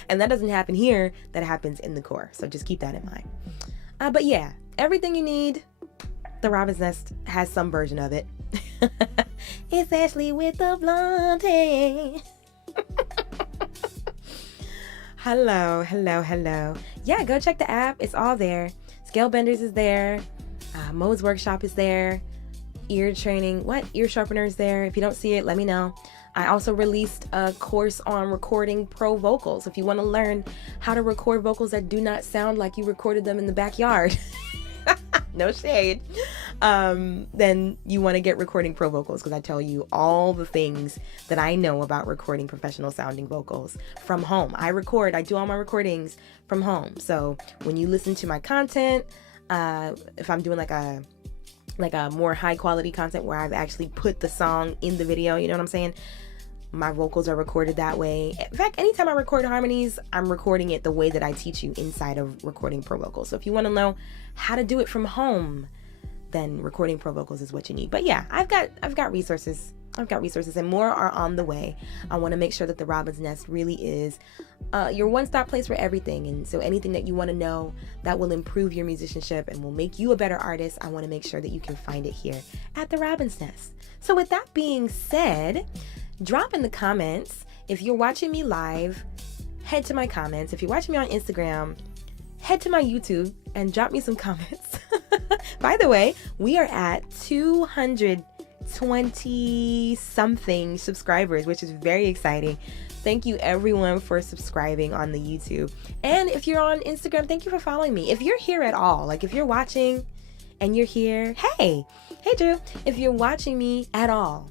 and that doesn't happen here. That happens in the core. So just keep that in mind. But yeah, everything you need, the Robin's Nest has some version of it. It's Ashley with the blonde hair. Hello. Yeah, go check the app. It's all there. Scale Benders is there. Modes Workshop is there. Ear sharpener is there. If you don't see it, let me know. I also released a course on recording pro vocals. If you want to learn how to record vocals that do not sound like you recorded them in the backyard. No shade. Then you want to get recording pro vocals, because I tell you all the things that I know about recording professional sounding vocals from home. I do all my recordings from home. So when you listen to my content, if I'm doing like a like a more high quality content where I've actually put the song in the video, you know what I'm saying? My vocals are recorded that way. In fact, anytime I record harmonies, I'm recording it the way that I teach you inside of Recording Pro Vocals. So if you want to know how to do it from home, then Recording Pro Vocals is what you need. But yeah, I've got resources. I've got resources, and more are on the way. I want to make sure that the Robin's Nest really is your one-stop place for everything. And so anything that you want to know that will improve your musicianship and will make you a better artist, I want to make sure that you can find it here at the Robin's Nest. So with that being said, drop in the comments. If you're watching me live, head to my comments. If you're watching me on Instagram, head to my YouTube and drop me some comments. By the way, we are at 220 something subscribers, which is very exciting. Thank you everyone for subscribing on the YouTube. And if you're on Instagram, thank you for following me. If you're here at all, like if you're watching and you're here, hey Drew, if you're watching me at all,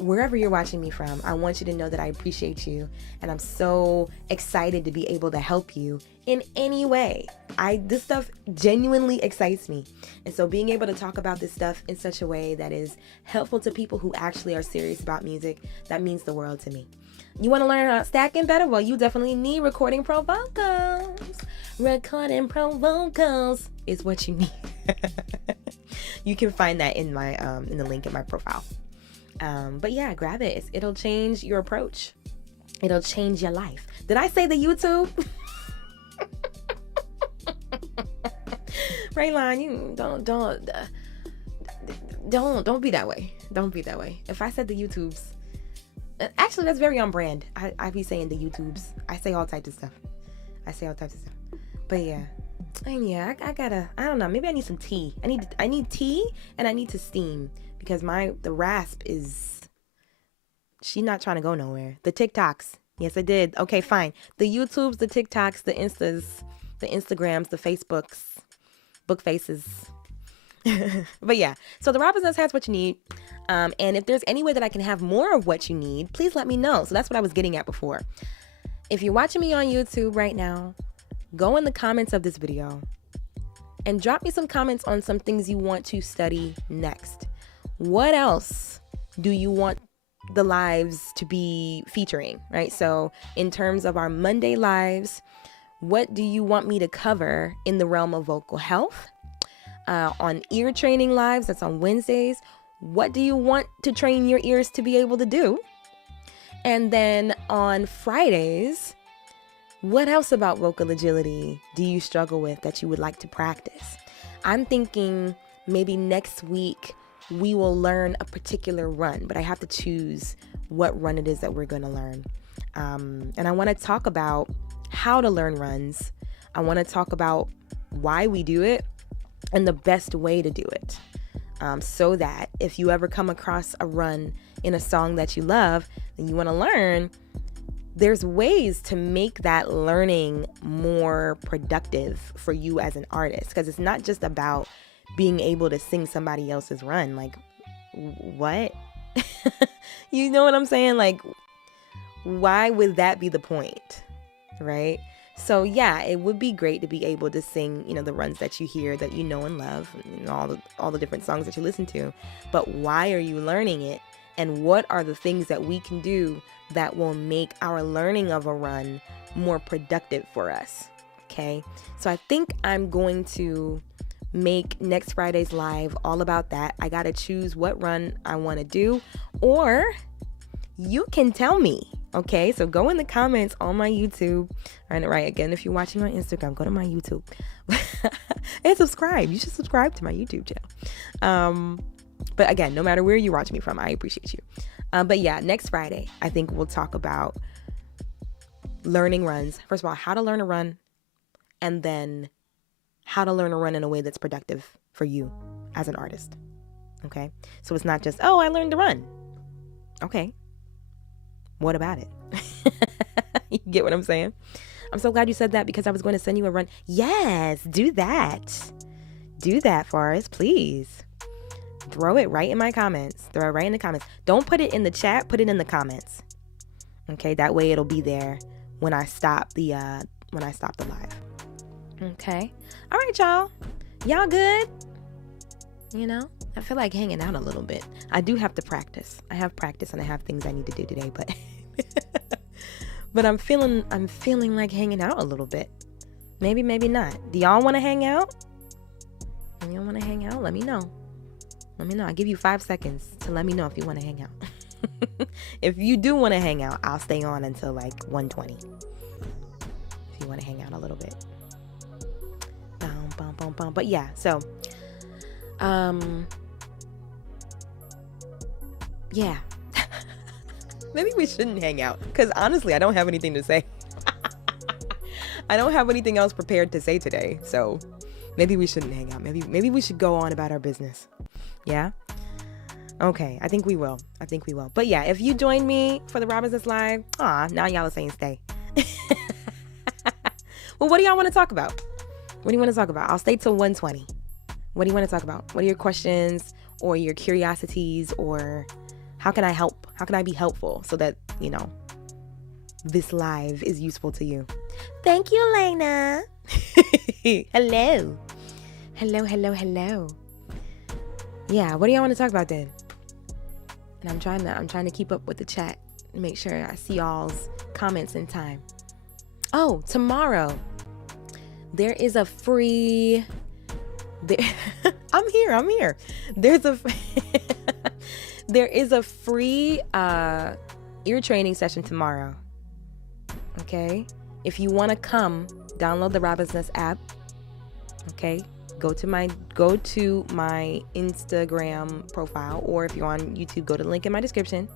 wherever you're watching me from, I want you to know that I appreciate you, and I'm so excited to be able to help you in any way. This stuff genuinely excites me, and so being able to talk about this stuff in such a way that is helpful to people who actually are serious about music, that means the world to me. You want to learn how stacking better? Well, you definitely need Recording Pro Vocals. Recording Pro Vocals is what you need. You can find that in my in the link in my profile. But yeah, grab it. It'll change your approach. It'll change your life. Did I say the YouTube? Raylon, you don't be that way. Don't be that way. If I said the YouTubes, actually that's very on brand. I be saying the YouTubes. I say all types of stuff. But yeah. And yeah, I don't know, maybe I need some tea. I need tea, and I need to steam, because the rasp is, she's not trying to go nowhere. The TikToks, yes I did. Okay, fine. The YouTubes, the TikToks, the Instas, the Instagrams, the Facebooks, book faces. But yeah, so the Robin's Nest has what you need. And if there's any way that I can have more of what you need, please let me know. So that's what I was getting at before. If you're watching me on YouTube right now, go in the comments of this video and drop me some comments on some things you want to study next. What else do you want the lives to be featuring, right? So in terms of our Monday lives, what do you want me to cover in the realm of vocal health? On ear training lives, that's on Wednesdays, what do you want to train your ears to be able to do? And then on Fridays, what else about vocal agility do you struggle with that you would like to practice? I'm thinking maybe next week we will learn a particular run, but I have to choose what run it is that we're going to learn. And I want to talk about how to learn runs. I want to talk about why we do it and the best way to do it. So that if you ever come across a run in a song that you love and you want to learn, there's ways to make that learning more productive for you as an artist, because it's not just about being able to sing somebody else's run. Like, what? You know what I'm saying? Like, why would that be the point, right? So yeah, it would be great to be able to sing, the runs that you hear, that you know and love, and all the different songs that you listen to. But why are you learning it? And what are the things that we can do that will make our learning of a run more productive for us? Okay, so I think I'm going to make next Friday's live all about that. I gotta choose what run I want to do, or you can tell me. Okay, so go in the comments on my YouTube. Right, again, if you're watching on Instagram, go to my YouTube and subscribe. You should subscribe to my YouTube channel. But again, no matter where you watch me from, I appreciate you. But yeah, next Friday, I think we'll talk about learning runs. First of all, how to learn a run, and then how to learn a run in a way that's productive for you as an artist. Okay, so it's not just, oh, I learned to run. Okay, what about it? You get what I'm saying? I'm so glad you said that, because I was going to send you a run. Yes, do that. Do that for us, please. Throw it right in my comments. Throw it right in the comments. Don't put it in the chat. Put it in the comments. Okay, that way it'll be there when I stop the live. Okay. All right, y'all. Y'all good? You know, I feel like hanging out a little bit. I do have to practice. I have practice and I have things I need to do today, but but I'm feeling like hanging out a little bit. Maybe not. Do y'all want to hang out? If you want to hang out, let me know. Let me know. I'll give you 5 seconds to let me know if you want to hang out. If you do want to hang out, I'll stay on until like 1:20. If you want to hang out a little bit. But yeah, so yeah. Maybe we shouldn't hang out because honestly, I don't have anything to say. I don't have anything else prepared to say today, so maybe we shouldn't hang out. Maybe we should go on about our business. Yeah? Okay, I think we will. But yeah, if you join me for the ROBINSNEST Live, now y'all are saying stay. Well, what do y'all want to talk about? What do you want to talk about? I'll stay till 1:20. What do you want to talk about? What are your questions or your curiosities, or how can I help? How can I be helpful so that, you know, this live is useful to you? Thank you, Lena. Hello. Yeah, what do y'all want to talk about then? And I'm trying to keep up with the chat and make sure I see y'all's comments in time. Oh, tomorrow there is a free I'm here. There is a free ear training session tomorrow. Okay? If you want to come, download the ROBINSNEST app. Okay? Go to my Instagram profile, or if you're on YouTube, go to the link in my description.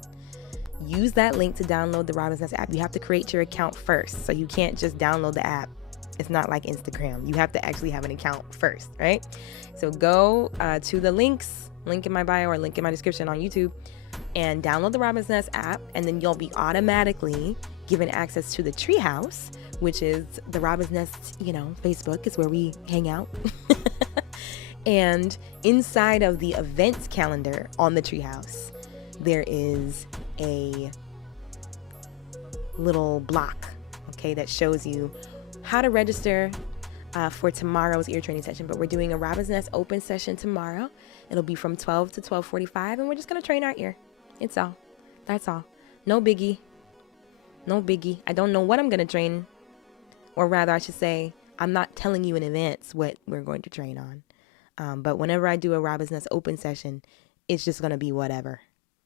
Use that link to download the ROBINSNEST app. You have to create your account first, so you can't just download the app. It's not like Instagram. You have to actually have an account first, right? So go to the link in my bio or link in my description on YouTube, and download the ROBINSNEST app, and then you'll be automatically given access to the Treehouse, which is the ROBINSNEST, Facebook is where we hang out. And inside of the events calendar on the Treehouse, there is a little block, okay, that shows you how to register for tomorrow's ear training session. But we're doing a ROBINSNEST open session tomorrow. It'll be from 12 to 12:45, and we're just going to train our ear. It's all. That's all. No biggie. I don't know what I'm going to train, or rather I should say, I'm not telling you in advance what we're going to train on. But whenever I do a ROBINSNEST open session, it's just going to be whatever.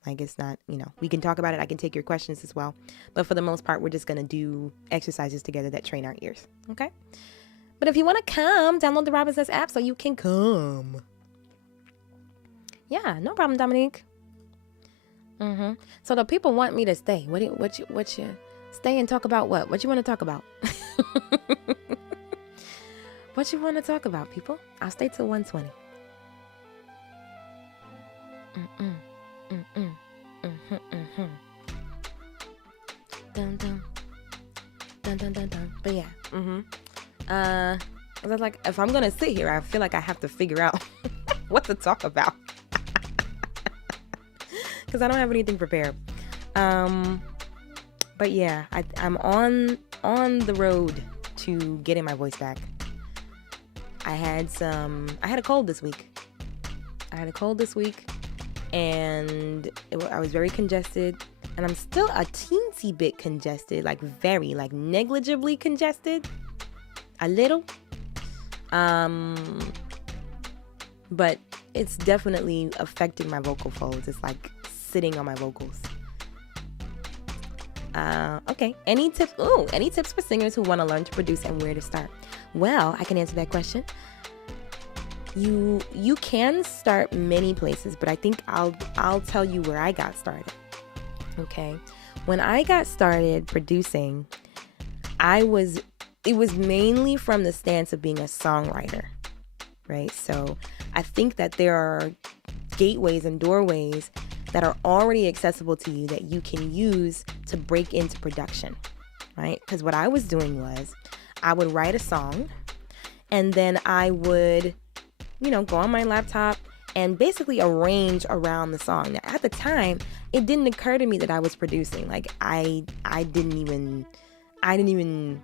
Like, it's not, we can talk about it. I can take your questions as well. But for the most part, we're just going to do exercises together that train our ears. Okay? But if you want to come, download the ROBINSNEST app so you can come. Yeah, no problem, Dominique. So the people want me to stay. What you stay and talk about what? What you want to talk about? What you want to talk about, people? I'll stay till 1:20. Dun. But yeah. I was like, if I'm gonna sit here, I feel like I have to figure out what to talk about. Because I don't have anything prepared. But yeah, I'm on the road to getting my voice back. I had a cold this week. And I was very congested, and I'm still a teensy bit congested, like very, like negligibly congested, a little. But it's definitely affecting my vocal folds. It's like sitting on my vocals. Okay. Any tips for singers who want to learn to produce and where to start? Well, I can answer that question. You can start many places, but I think I'll tell you where I got started. Okay. When I got started producing, it was mainly from the stance of being a songwriter, right? So I think that there are gateways and doorways that are already accessible to you that you can use to break into production, right? Because what I was doing was I would write a song, and then I would, go on my laptop and basically arrange around the song. Now, at the time, it didn't occur to me that I was producing. Like, I didn't even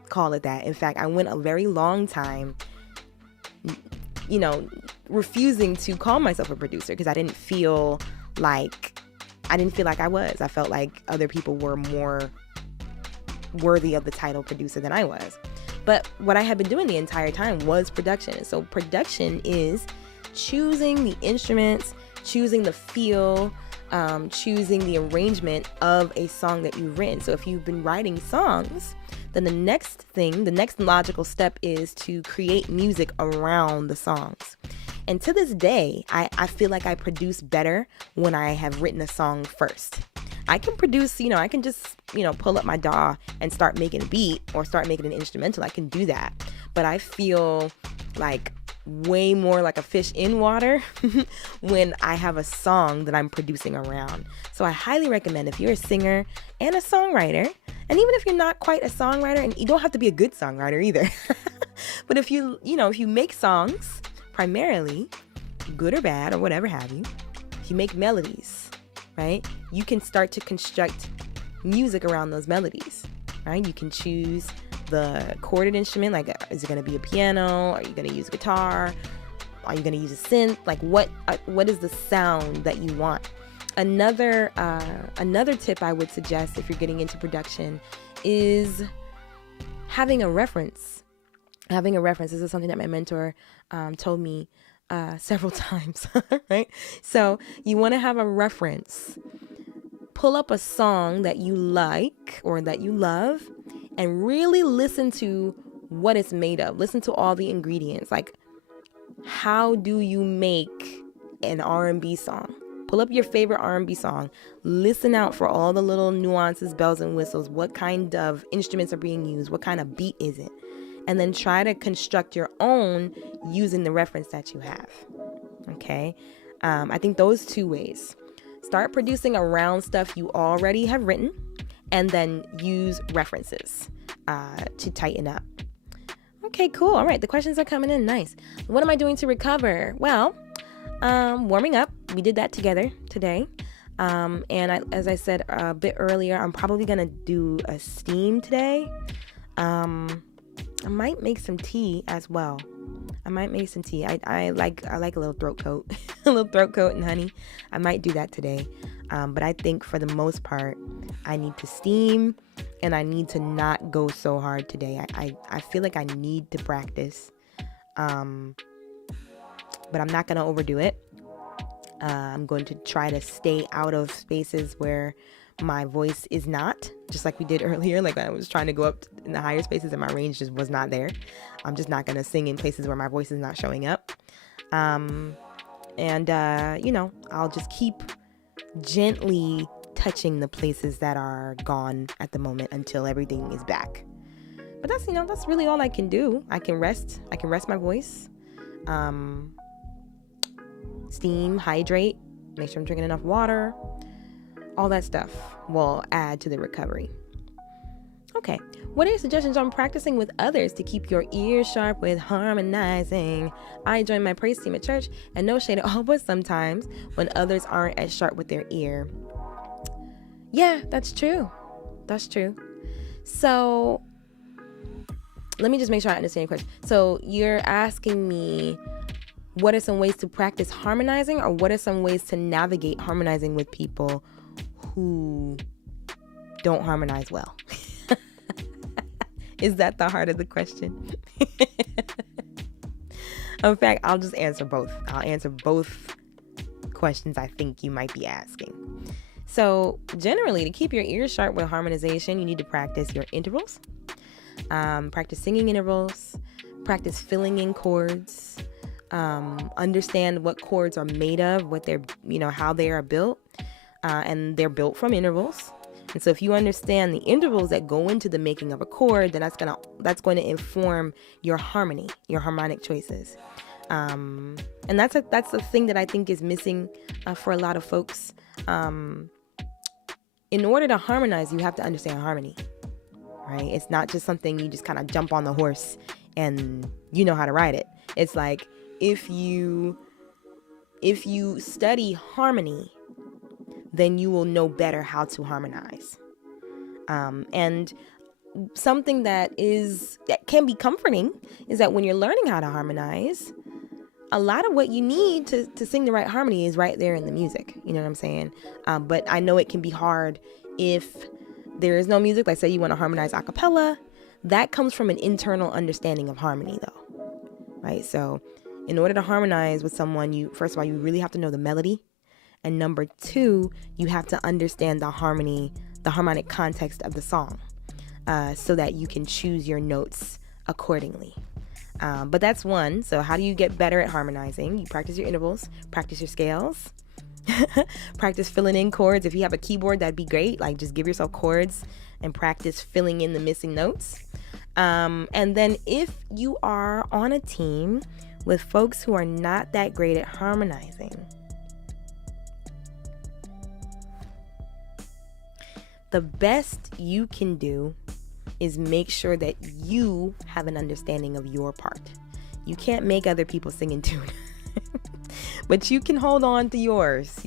call it that. In fact, I went a very long time, refusing to call myself a producer because I didn't feel like I was. I felt like other people were more worthy of the title producer than I was. But what I had been doing the entire time was production. So production is choosing the instruments, choosing the feel, choosing the arrangement of a song that you've written. So if you've been writing songs, then the next logical step is to create music around the songs. And to this day, I feel like I produce better when I have written a song first. I can produce, I can just, pull up my DAW and start making a beat or start making an instrumental. I can do that. But I feel like way more like a fish in water when I have a song that I'm producing around. So I highly recommend, if you're a singer and a songwriter, and even if you're not quite a songwriter, and you don't have to be a good songwriter either, but if you make songs, primarily, good or bad or whatever have you, if you make melodies, right, you can start to construct music around those melodies, right? You can choose the chorded instrument, like, is it going to be a piano? Are you going to use a guitar? Are you going to use a synth? Like, what is the sound that you want? Another tip I would suggest if you're getting into production is having a reference. Having a reference. This is something that my mentor told me several times, right? So you want to have a reference. Pull up a song that you like or that you love and really listen to what it's made of. Listen to all the ingredients. Like, how do you make an R&B song? Pull up your favorite R&B song. Listen out for all the little nuances, bells and whistles. What kind of instruments are being used? What kind of beat is it? And then try to construct your own using the reference that you have. Okay? I think those two ways. Start producing around stuff you already have written, and then use references to tighten up. Okay, cool. All right, the questions are coming in. Nice. What am I doing to recover? Well, warming up. We did that together today. As I said a bit earlier, I'm probably going to do a steam today. I might make some tea as well. I like a little throat coat, a little throat coat and honey. I might do that today. But I think for the most part, I need to steam and I need to not go so hard today. I feel like I need to practice. But I'm not going to overdo it. I'm going to try to stay out of spaces where my voice is not, just like we did earlier. Like, I was trying to go up in the higher spaces and my range just was not there. I'm just not going to sing in places where my voice is not showing up. I'll just keep gently touching the places that are gone at the moment until everything is back. But that's really all I can do. I can rest my voice, steam, hydrate, make sure I'm drinking enough water. All that stuff will add to the recovery. Okay, what are your suggestions on practicing with others to keep your ears sharp with harmonizing? I join my praise team at church, and no shade at all, but sometimes when others aren't as sharp with their ear. Yeah, that's true. That's true. So let me just make sure I understand your question. So you're asking me, what are some ways to practice harmonizing, or what are some ways to navigate harmonizing with people who don't harmonize well? Is that the heart of the question? In fact, I'll just answer both. I'll answer both questions I think you might be asking. So generally, to keep your ears sharp with harmonization, you need to practice your intervals, practice singing intervals, practice filling in chords, understand what chords are made of, what they're, how they are built, and they're built from intervals. And so if you understand the intervals that go into the making of a chord, then that's going to inform your harmony, your harmonic choices. And that's the thing that I think is missing for a lot of folks. In order to harmonize, you have to understand harmony, right? It's not just something you just kind of jump on the horse and you know how to ride it. It's like, if you study harmony, then you will know better how to harmonize. And something that can be comforting is that when you're learning how to harmonize, a lot of what you need to sing the right harmony is right there in the music. You know what I'm saying? But I know it can be hard if there is no music. Like say you want to harmonize a cappella. That comes from an internal understanding of harmony though, right? So in order to harmonize with someone, first of all, you really have to know the melody. And number two, you have to understand the harmonic context of the song, so that you can choose your notes accordingly. But that's one. So how do you get better at harmonizing? You practice your intervals, practice your scales, practice filling in chords. If you have a keyboard, that'd be great. Like just give yourself chords and practice filling in the missing notes. And then if you are on a team with folks who are not that great at harmonizing, the best you can do is make sure that you have an understanding of your part. You can't make other people sing in tune, but you can hold on to yours.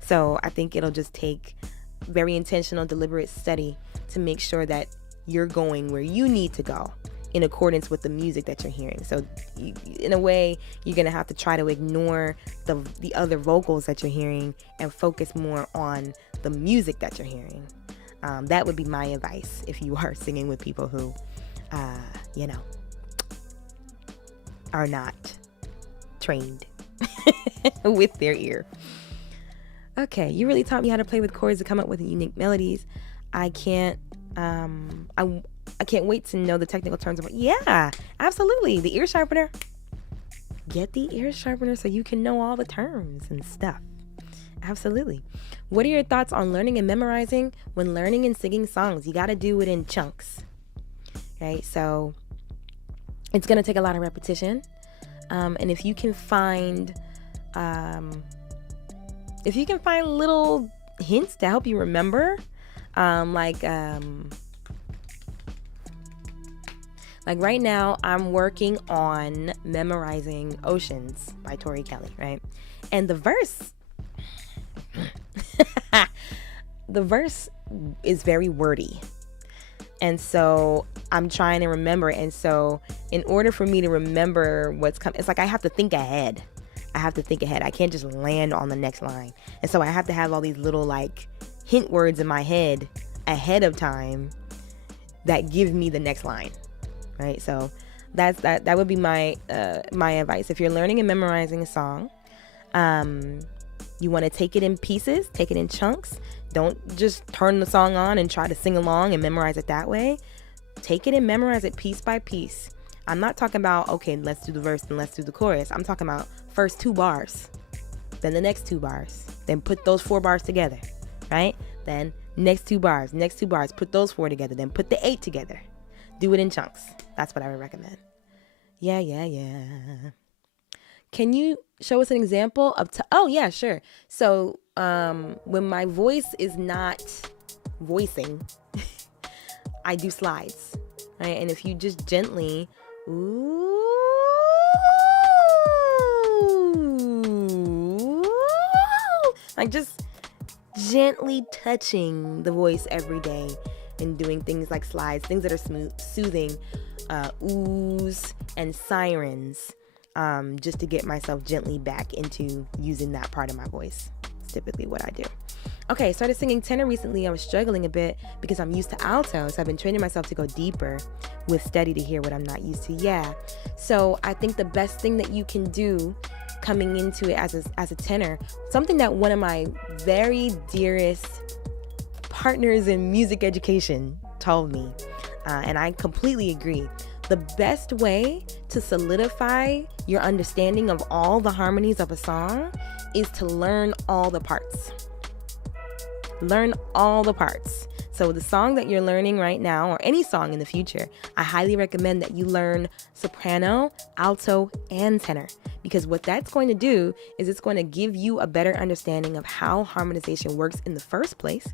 So I think it'll just take very intentional, deliberate study to make sure that you're going where you need to go in accordance with the music that you're hearing. So in a way, you're gonna have to try to ignore the other vocals that you're hearing and focus more on the music that you're hearing. That would be my advice if you are singing with people who, are not trained with their ear. Okay, you really taught me how to play with chords to come up with unique melodies. I can't wait to know the technical terms of it. Yeah, absolutely. The ear sharpener. Get the ear sharpener so you can know all the terms and stuff. Absolutely. What are your thoughts on learning and memorizing when learning and singing songs? You got to do it in chunks, right? So it's going to take a lot of repetition. And if you can find little hints to help you remember, like right now I'm working on memorizing Oceans by Tori Kelly, right? And the verse is very wordy. And so I'm trying to remember. And so in order for me to remember what's coming, it's like I have to think ahead. I can't just land on the next line. And so I have to have all these little like hint words in my head ahead of time that give me the next line, right? So that would be my advice. If you're learning and memorizing a song, you want to take it in pieces, take it in chunks. Don't just turn the song on and try to sing along and memorize it that way. Take it and memorize it piece by piece. I'm not talking about, okay, let's do the verse and let's do the chorus. I'm talking about first 2 bars, then the next 2 bars, then put those 4 bars together, right? Then next 2 bars, put those 4 together, then put the 8 together. Do it in chunks. That's what I would recommend. Yeah. Can you show us an example of oh yeah, sure. So when my voice is not voicing, I do slides, right? And if you just gently like just gently touching the voice every day and doing things like slides, things that are soothing, oohs and sirens, just to get myself gently back into using that part of my voice. It's typically what I do. Okay, started singing tenor recently. I was struggling a bit because I'm used to alto, so I've been training myself to go deeper with steady to hear what I'm not used to. Yeah, so I think the best thing that you can do coming into it as a tenor, something that one of my very dearest partners in music education told me, and I completely agree. The best way to solidify your understanding of all the harmonies of a song is to learn all the parts. Learn all the parts. So the song that you're learning right now, or any song in the future, I highly recommend that you learn soprano, alto, and tenor. Because what that's going to do is it's going to give you a better understanding of how harmonization works in the first place.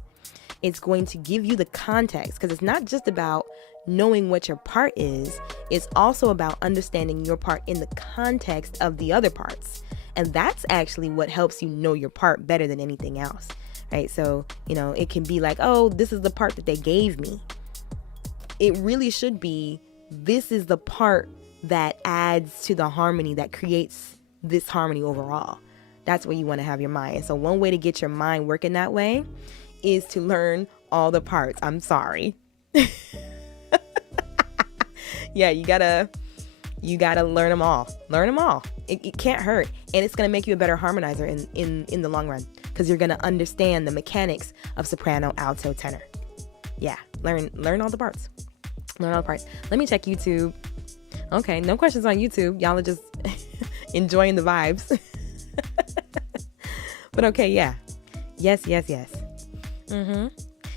It's going to give you the context, because it's not just about knowing what your part is. It's also about understanding your part in the context of the other parts. And that's actually what helps you know your part better than anything else. Right? So, it can be like, oh, this is the part that they gave me. It really should be, this is the part that adds to the harmony, that creates this harmony overall. That's where you want to have your mind. And so one way to get your mind working that way is to learn all the parts. I'm sorry. Yeah, you gotta learn them all. Learn them all. It can't hurt. And it's gonna make you a better harmonizer in the long run, because you're gonna understand the mechanics of soprano, alto, tenor. Yeah, learn all the parts. Learn all the parts. Let me check YouTube. Okay, no questions on YouTube. Y'all are just enjoying the vibes. But okay, yeah. Yes.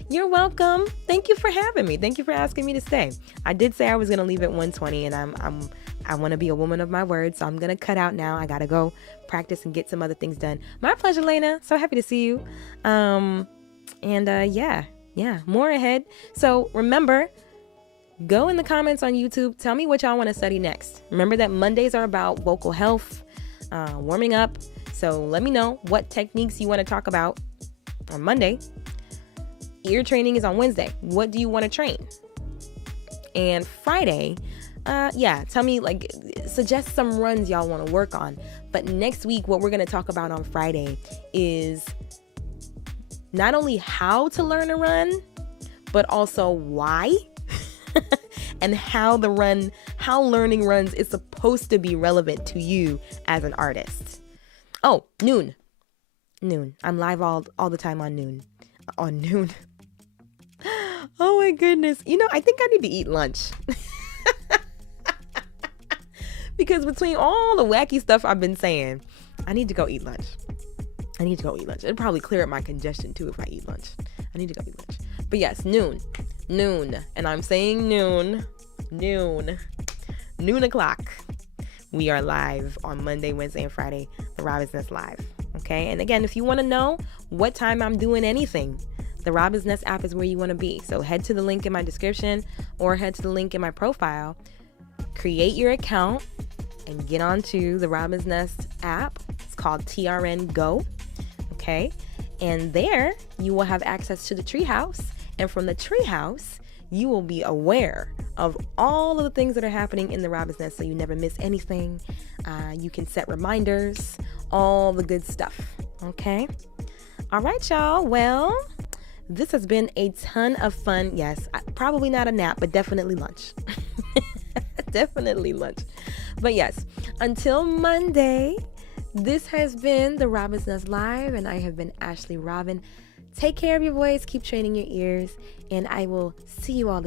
You're welcome. Thank you for having me. Thank you for asking me to stay. I did say I was gonna leave at 1:20, and I want to be a woman of my word, so I'm gonna cut out now. I gotta go practice and get some other things done. My pleasure, Lena. So happy to see you. Yeah, more ahead. So remember, go in the comments on YouTube. Tell me what y'all want to study next. Remember that Mondays are about vocal health, warming up. So let me know what techniques you want to talk about on Monday. Ear training is on Wednesday. What do you want to train? And Friday, tell me, suggest some runs y'all want to work on. But next week, what we're going to talk about on Friday is not only how to learn a run, but also why and how learning runs is supposed to be relevant to you as an artist. Oh, noon. I'm live all the time on noon. On noon. Oh my goodness. I think I need to eat lunch. Because between all the wacky stuff I've been saying, I need to go eat lunch. It'll probably clear up my congestion too if I eat lunch. I need to go eat lunch. But yes, noon. And I'm saying noon o'clock. We are live on Monday, Wednesday, and Friday, the Robin's Nest Live. Okay? And again, if you want to know what time I'm doing anything, the Robin's Nest app is where you want to be. So head to the link in my description or head to the link in my profile. Create your account and get onto the Robin's Nest app. It's called TRN Go. Okay? And there you will have access to the treehouse. And from the treehouse, you will be aware of all of the things that are happening in the Robin's Nest, so you never miss anything. You can set reminders, all the good stuff. Okay? All right, y'all. Well, this has been a ton of fun. Yes, probably not a nap, but definitely lunch. Definitely lunch. But yes, until Monday, this has been the Robin's Nest Live, and I have been Ashley Robin. Take care of your voice, keep training your ears, and I will see you all again.